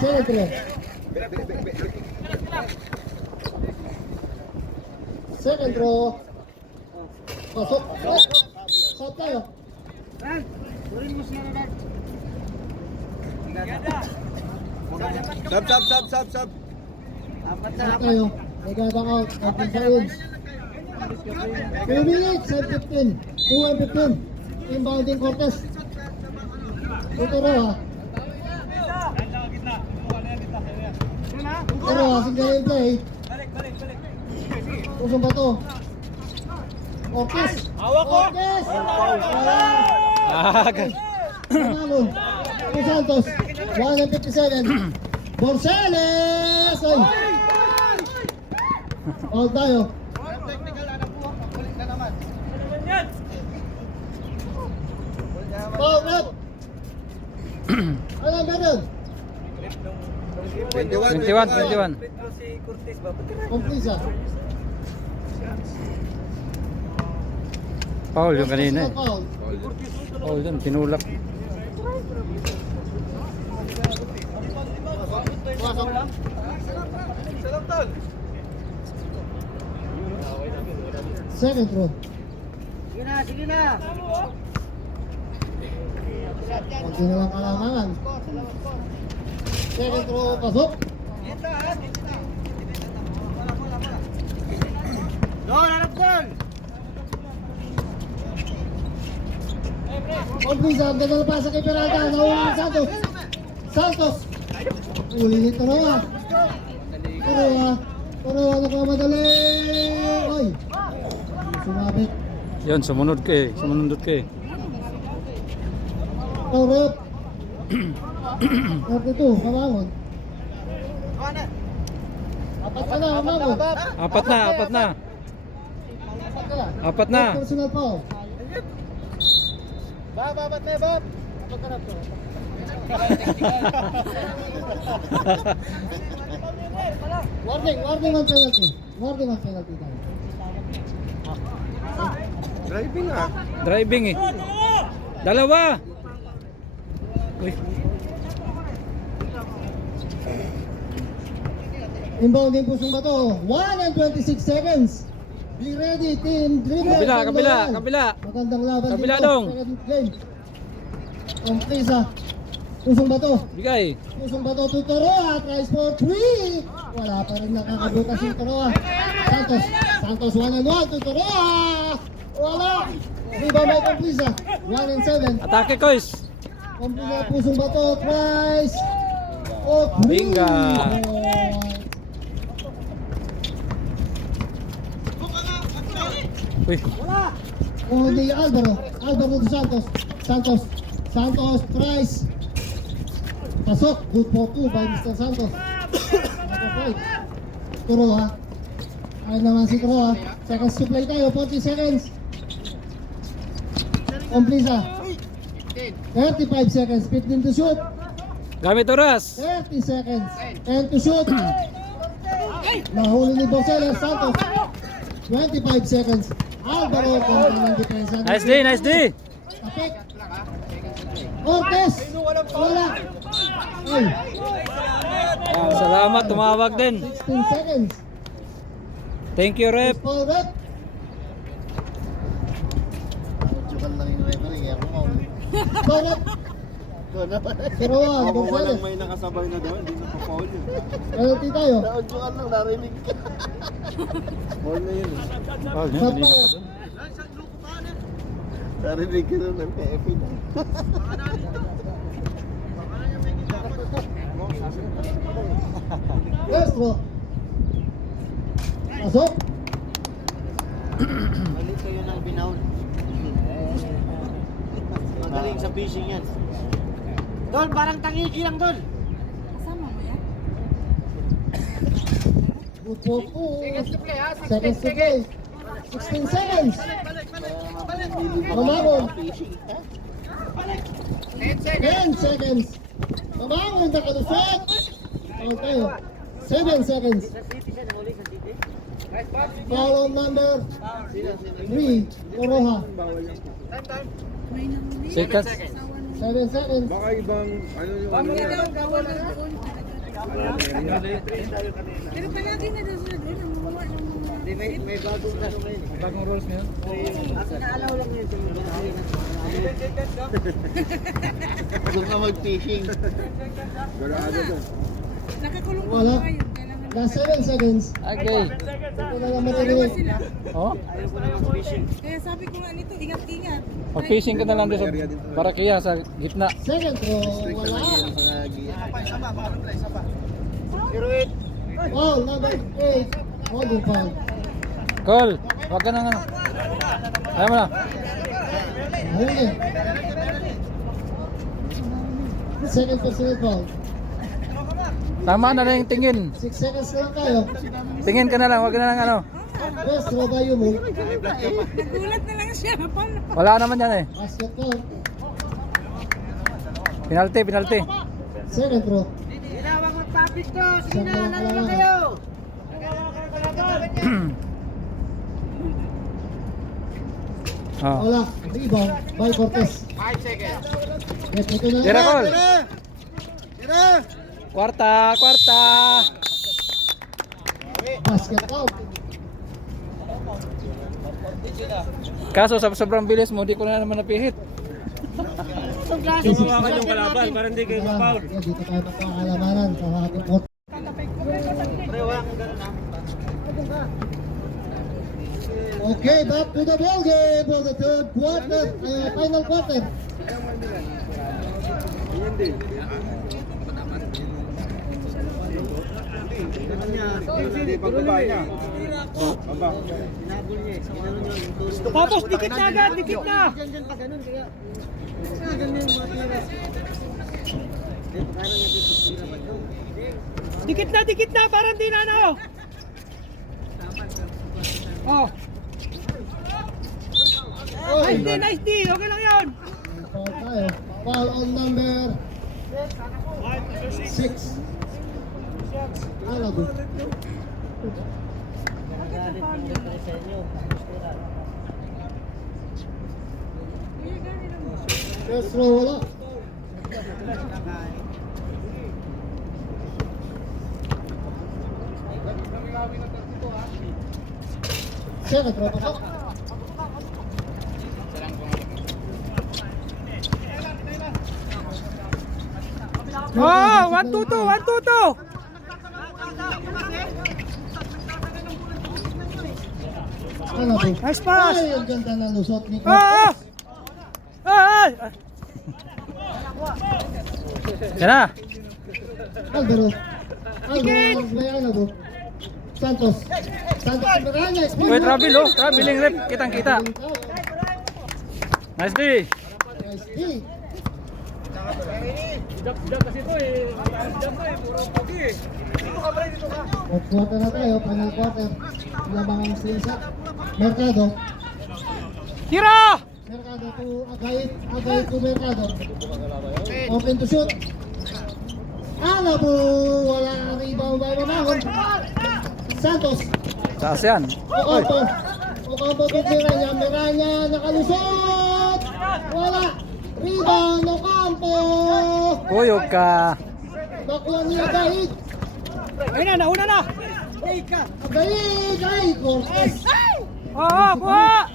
Second row. Second row. Pasok. Stop tayo. Turin mo siya na. Sab. Apat na. Stop tayo. Legada out. 15 seconds. 2 minutes and 15. 2 and 15. Inbounding Cortez. Ito raw ha. Ito raw ha. Single in play. Pusong bato. Cortez. Cortez. Panalo. Dos Santos. 157. Borseles. Ay. All tayo. Foul rep. Ano meron? 21. Kumplisa. Paul yung kanina eh. Foul. Paul dun, tinulak. Second row. Sige na. Kunti na lang kalamangan. Second throw, pasok. Goal, harap goal! Kompisa, ang ganda na pasa kay Peralta. Nahuha ni Santos. Santos. Uli ni Toroa. Toroa nakamadali. Oy. Sumabit. Yan, sumunod ka eh. Sumunod ka eh. Torop. 32, kamangon. Apat ka na, kamangon. Apat na. Apat ka na. Apat na. Personal foul. Bob! Warning on penalty. Warning on penalty tayo. Driving ah. Driving eh. Dalawa. Uy. Inbound din pusong bato. 1 and 26 seconds. Be ready, team Dreamers. Kabila. Magandang laban Kabila dito. dong. Second game. Kompisa. Pusong bato. Bigay. Pusong bato to Toroa. Tries for 3. Wala pa rin nakakabutas yung Toroa. Santos 1 and 1 to Toroa. Wala. Rebound by Kompisa. 1 and 7. Atake, Kois. Kompisa pusong bato. Tries. Oh, Binga. Uy. Oh, di Alvaro to Santos tries. Pasok, good for 2 by Mr. Santos. Toroa. Ayun naman si Toroa. Seconds to play tayo, 40 seconds. Komplisa. 35 seconds, 15 to shoot. Gamit oras. 30 seconds, 10 to shoot. Nahuli ni Borsello Santos. 25 seconds. Alvaro kontra ng depensa. Nice D. Tapik. Ortiz. Wala. Ay. Salamat, tumawag din. 16 seconds. Thank you, rep. Foul rep. Foul rep. Toroa, Ako Gonzales. walang may nakasabay na doon, hindi na pa-foul yun. Penalty tayo. Naudyokan lang, narinig ka. Foul na yun eh. Shot pa. Narinig ka lang ng PF na. First row. Pasok. Malit kayo ng binaon. Magaling sa fishing yan. Dol, parang tangiki lang, Dol. Kasama mo yan? Good for 2. Seconds to play. 16 seconds. Mamangon. 10 seconds. Mamangon na kalusot. Foul tayo. 7 seconds. Foul on number 3. Toroha. May nahuli. Seconds. 7 seconds. Baka ibang, ano yung ano yan? Gawa lang doon. Pero palagi na doon sila doon. Ang mga May bagong ano ngayon. Bagong rules ngayon. Naalaw lang yun. Huwag ka mag-fishing. Garado doon. nakakulong po Wala. kayo. Kailangan Last 7 seconds. Okay. Ito na lang dalawa maririnig. sila. Oh, Ayaw ko na mag-fishing. Kaya sabi ko nga nito, ingat-ingat. mag-fishing ka na lang doon sa Barakia sa gitna. Second row. Wala. Foul number 8. Holding foul. Call. Wag ka nang ano. Ayaw mo na. Huli. Second personal foul. Tama na lang yung tingin. 6 seconds na lang tayo. Tingin ka na lang. Wag ka na lang ano. Best throw by Yumu. Nagulat na lang siya. Paano? Wala naman yan eh. Basket count. Penalty. Second throw. Ginawang mag-topic to. Sige Saan na, ka lalo na lang kayo. Oh. Wala. Rebound by Cortez. 5 seconds. Yes, ito na. Tira, Col. Tira! Kwarta. Basket count. Kaso sa sobrang bilis mo, di ko na naman napihit. Sunglasses. Hawakan yung kalaban para hindi kayo ma-foul. Dito tayo magkakalamanan sa ating court. Okay, back to the ball game for the third quarter, final quarter. Tapos dikit na agad, dikit na. Dikit na, parang di na ano. Oh. Nice D, okay lang yun. Foul tayo. Foul on number 6. Alago. First row wala. Second row pasok. Oh, 1-2-2, 1-2-2. Alago. Nice pass. Ay, ang ganda ng lusot ni Ah! Cortez. Ah! Yan na. Alvaro. Alvaro, may Alago. Santos. Santos si Miranya. Uy, travel oh. Traveling rep. Kitang-kita. Nice D. Nice D. Fourth quarter na tayo, final quarter. Labang ang slingshot. Mercado. Tira! Mercado to Agayit. Agayit to Mercado. Open to shoot. Alabo. Wala ang rebound by Manahon. Santos. Taas yan. Ocampo. Ocampo to Miranya. Miranya nakalusot. Wala. Rebound Ocampo. Kuyog ka. Nakuha ni Agayit. Ayun na, nauna na. Agayit. Ay, Cortez. Oo, kuha!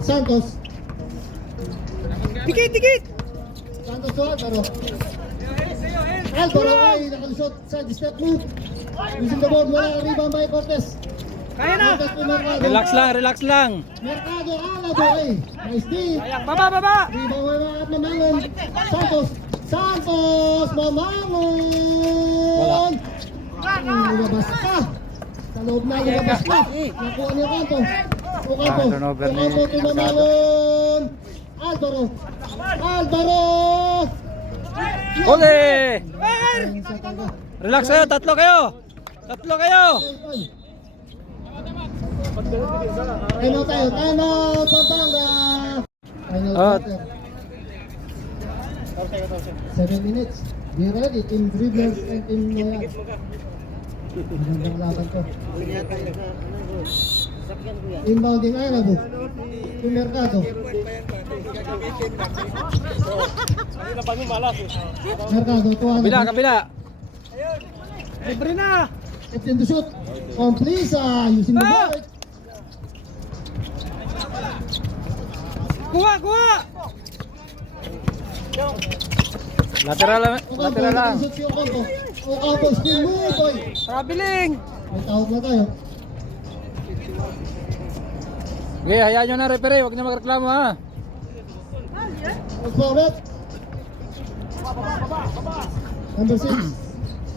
Santos. Dikit! Santos to Alvaro. Alvaro ay nakalusot sa step move. Using the board, wala ang rebound by Cortez. Kaya na! Cortez to Mercado. Relax lang. Mercado, Alado ay. Nice deal. Baba! Rebound by mga Mamangon. Santos, Mamangon. Lumabas pa. Sa loob na, lumabas pa. Nakuha niya Ocampo. Ocampo. turnover ni Ocampo to Mamangon. Alvaro. Ole! Sa taga. Relax kayo. Tatlo kayo. Time out tayo. Time out, Pampanga. Final Out. quarter. 7 minutes. Be ready, Team Dribblers and Team Noyan. Magandang laban to. Inbounding Alabo. Team Mercado. Mercado, 200. Kabila. Libre na! Captain to shoot. Complisa using the Ah! board. Kuha! Lateral lang. Shoot si Ocampo. Ocampo, spin move, boy. Traveling! May tawag na tayo. Okay, hayaan nyo na referee. Huwag na magreklamo ha. Foul. Number 6.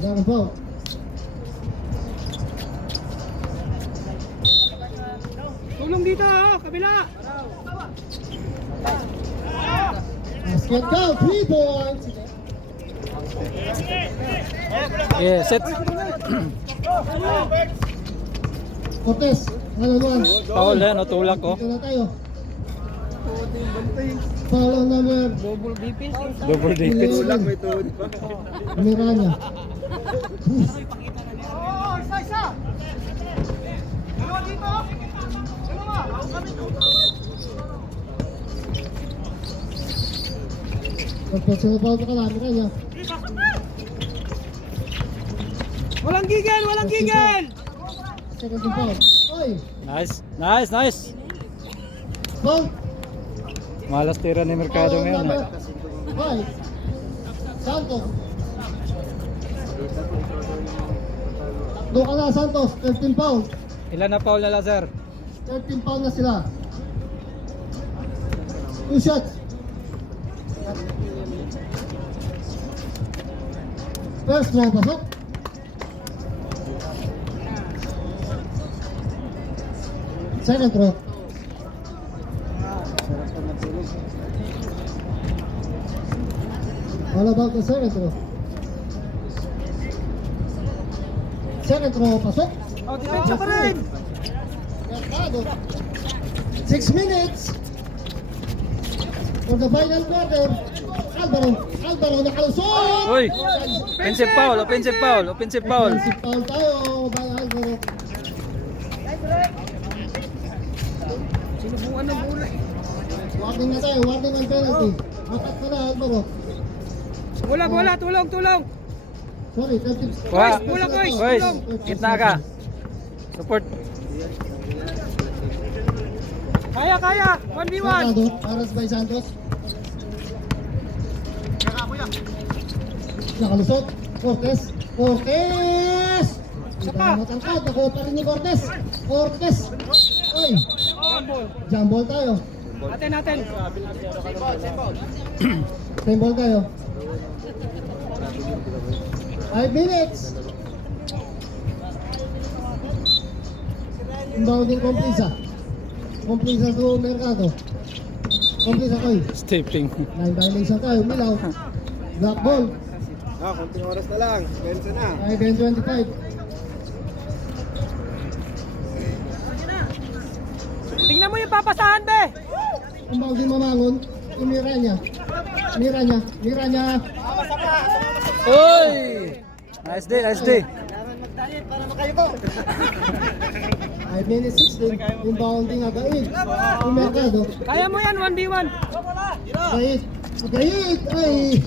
Darren foul. Tulong dito, kabila! Basket count, 3 points. Okay, set. Cortez, one-on-one. Paul yan. Tulak ko. Dito na tayo. Foul on number Double defense. 11. Miranya. Pagpasya foul ka lang, Miranya. Walang gigil! Second and foul. Oy, Nice. ball. Malas tira ni Mercado ngayon. Number 5. Santos. Doon ka na, Santos. 13 foul. Ilan na foul na Lazar? 13 foul na sila. 2 shots. First throw, pasok. Second throw. All about the second throw. Second throw, pasok. Oh, depensa pa rin. Mercado. 6 minutes for the final quarter. Alvaro nakalusot. Uy! Offensive foul, offensive foul, offensive foul. Offensive foul tayo by Alvaro. Sinubukan ng bola. Warning na tayo, warning and penalty. Apat ka na, Alvaro. Bola, tulong. Sorry, 30. Kuha. Bola, boys. Boys, gitna ka. Support. Kaya. 1v1. Mercado, Aras by Santos. Nakalusot. Cortez. Hindi tayo matangkad. Nakuha pa rin ni Cortez. Ay, jump ball tayo. Natin. Same ball tayo. 5 minutes. Inbounding Complisa. Complisa to Mercado. Complisa ko eh. Stepping. 9 violation tayo. Milaw. Black ball. Konting oras na lang. Bensa na. 5:25. Tingnan mo yung papasahan, be. Inbounding Mamangon. Miranya. Uy! Nice day. Kailangan magdiet para makayuko. 5 minutes 16. Inbounding Agaid. Yung Mercado. Kaya mo yan, 1v1. Agaid. Ay!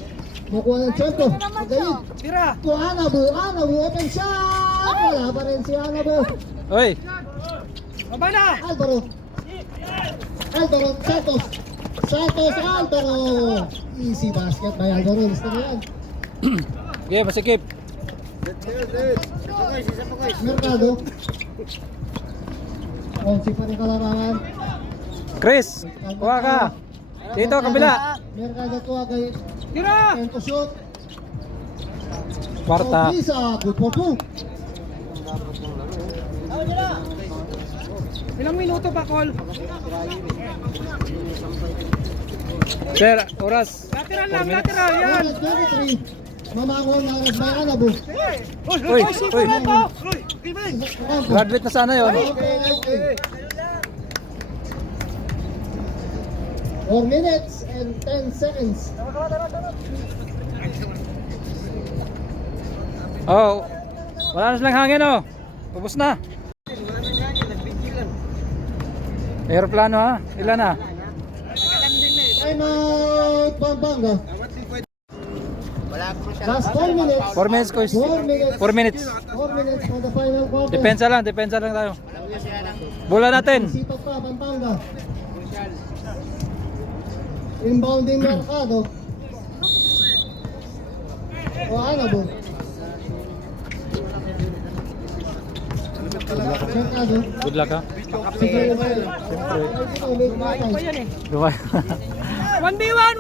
Makuha ng tiyempo. Agaid. Tira. To Anabo. Open shot. Wala pa rin si Anabo. Uy! Baba na. Alvaro. Alvaro. Easy basket by Alvaro. Gusto ko yan. Okay, masikip. Mercado. Si pa rin kalarangan. Chris, kuha ka. Dito, kabila. Mercado to Agaid. Tira. Tento shoot. Kwarta. Complisa. Good for 2. Ilang minuto pa, Col? Sir, oras. Lateral lang, lateral. Yan. 23. Mamangon na by Anabo. Uy! Graduate na sana yun. 4 minutes and 10 seconds. Oh, wala na silang hangin oh. Ubus na. Aeroplano ha? Ilan na? Time out, Pampanga. Last 4 minutes. 4 minutes ko. 4 minutes. 4 minutes. 4 minutes for the final quarter. Depensa lang tayo. Bola natin. Sipag pa, Pampanga. Inbounding Mercado. O Anabo. Mercado. Good luck ha. Sige, Pa yan eh. Lumay. 1v1.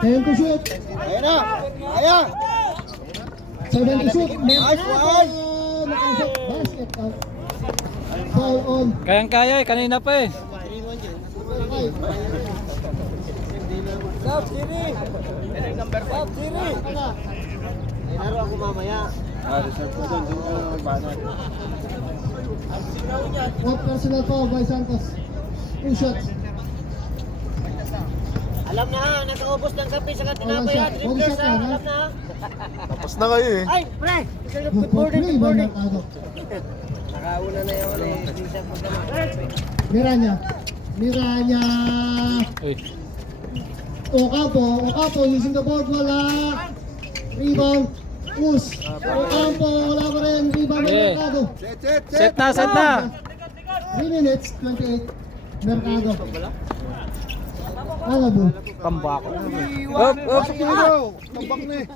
Time to shoot. Ayan na. Ayan. 7 to shoot. Nice one. Nakasot. Basket out. Foul on. Kayang-kaya eh, kanina pa eh. Stop, Siri. Laro ako mamaya. Reserve ko doon. Doon ka na magbanat. What personal foul by Santos? 2 shots. Alam na ha, nakaubos ng kape sa katinapay ha. One Dribblers shot ha, lang, ha? alam na ha. Tapos na kayo eh. Ay, pre! Good for 3 by Mercado. Nakauna na yun eh. Miranya. Uy. Ocampo using the board, wala. Rebound. Push. Ocampo, wala pa rin. Rebound by Okay. Mercado. Set. Set na. 3 minutes, 28. Mercado. Alabo. Up, up. Tambak na eh.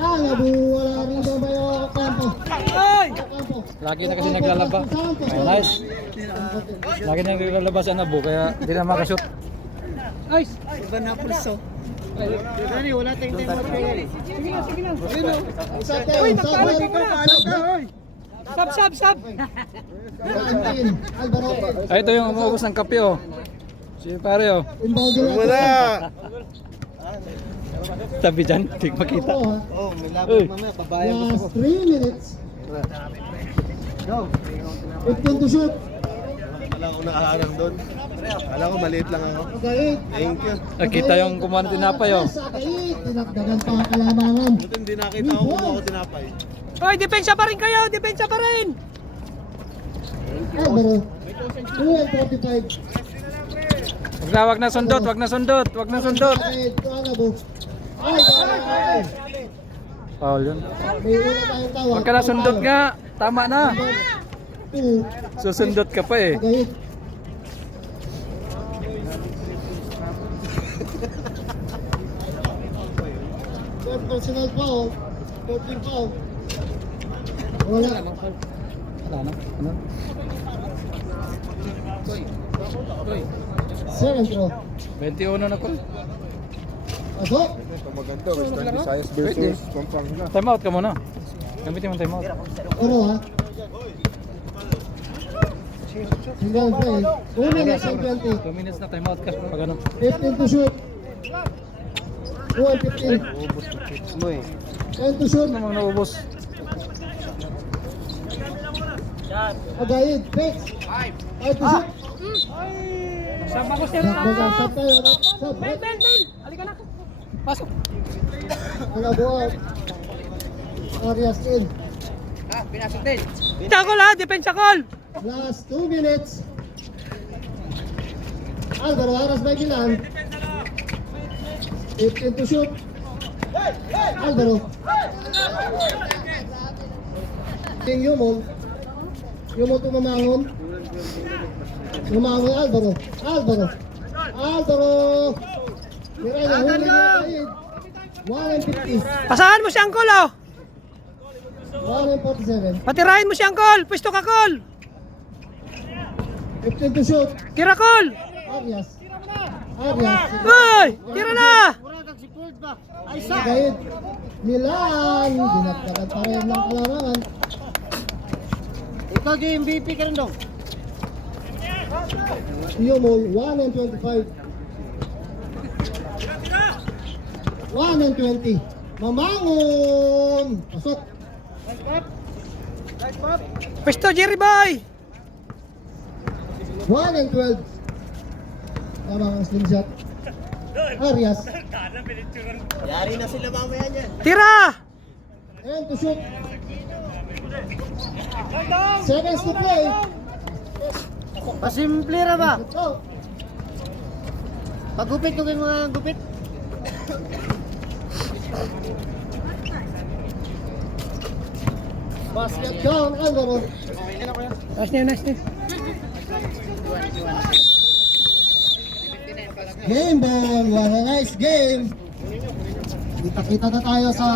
Alabo, wala rin ba yung kampo? Ay! Kampo. Lagi na kasi naglalaba. Oh, nice. Lagi na naglalaba sa Nabo kaya hindi na makashoot. Ay! Iba na pulso. Dani, wala tayong time out kayo. Sige lang, sige lang. Sab tayo, Uy, sab. magpala dito, paano ka, hoy? Sab! Kaantin, Alvaro. Ay, ito yung umuubos ng kape oh. Si pare oh. Inbound din Wala. Tabi dyan, hindi makita. Oh, may Uy. labang mamaya, babayan mo Last 3 minutes. Go. 15 to shoot. Wala ko nakaharang doon. Kala ko maliit lang ako. Agait. Thank you. Nakita yung kumuha ng tinapay oh. Agait. Tinakdagan pa ang kalamangan. Buti hindi nakita ako kung ako tinapay. Hoy, depensa pa rin kayo! Depensa pa rin! Alvaro. 2:45. Wag na sundot, wag na sundot, wag na sundot. Agait. Alabo. Ay, ay. Foul yun. May una tayong tawag. Wag ka na sundot nga. Tama na. 2. Susundot ka pa eh. Agait. Third personal foul. 14 foul. Wala. Wala na. Ano? Second throw. 21 na ko. Pasok. Maganda, Western Visayas Wait, eh. Pampanga. Time out ka muna. Gamitin mo time out. Puro ha. Single play. 2 minutes and 20. 2 minutes na time out ka pag ano. 15 to shoot. 2:15. Mo eh. 10 to shoot. Ano namang naubos? Agayid. Fix. 5 to shoot. Sama ko sir! Sab tayo. Sab. Bel! Halika na! Pasok! Nagabuhat. Arias in. Takol ha! Depensa call! Last 2 minutes. Alvaro Aras by Milan. 15 to shoot. Alvaro. King Yumol. Yumol tumamangon. Lumangon Alvaro. Alvaro. Miraya, huli niya kayo. 1:50. Pasahan mo si Angkol oh! 1:47. Patirahin mo si Angkol! Pwesto ka call! 15 to shoot. Tira call! Arias. Hoy! Tira na! Murag si Ford ba? Kahit Milan. Dinagdagan pa rin ng kalamangan. Ikaw di MVP ka rin daw. Yumol, 1:25. 1:20. Mamangon! Pasok. Pwesto Jerry Boy! 1:12. Tama ang slim shot. Arias. Yari na sila mamaya niyan. Tira! And to shoot. Seconds to play. Pasimple ra ba? Go. Pagupit ko mga gupit. Basket down, Alvaro. Nice na. Game ball. What a nice game. Kita-kita na tayo sa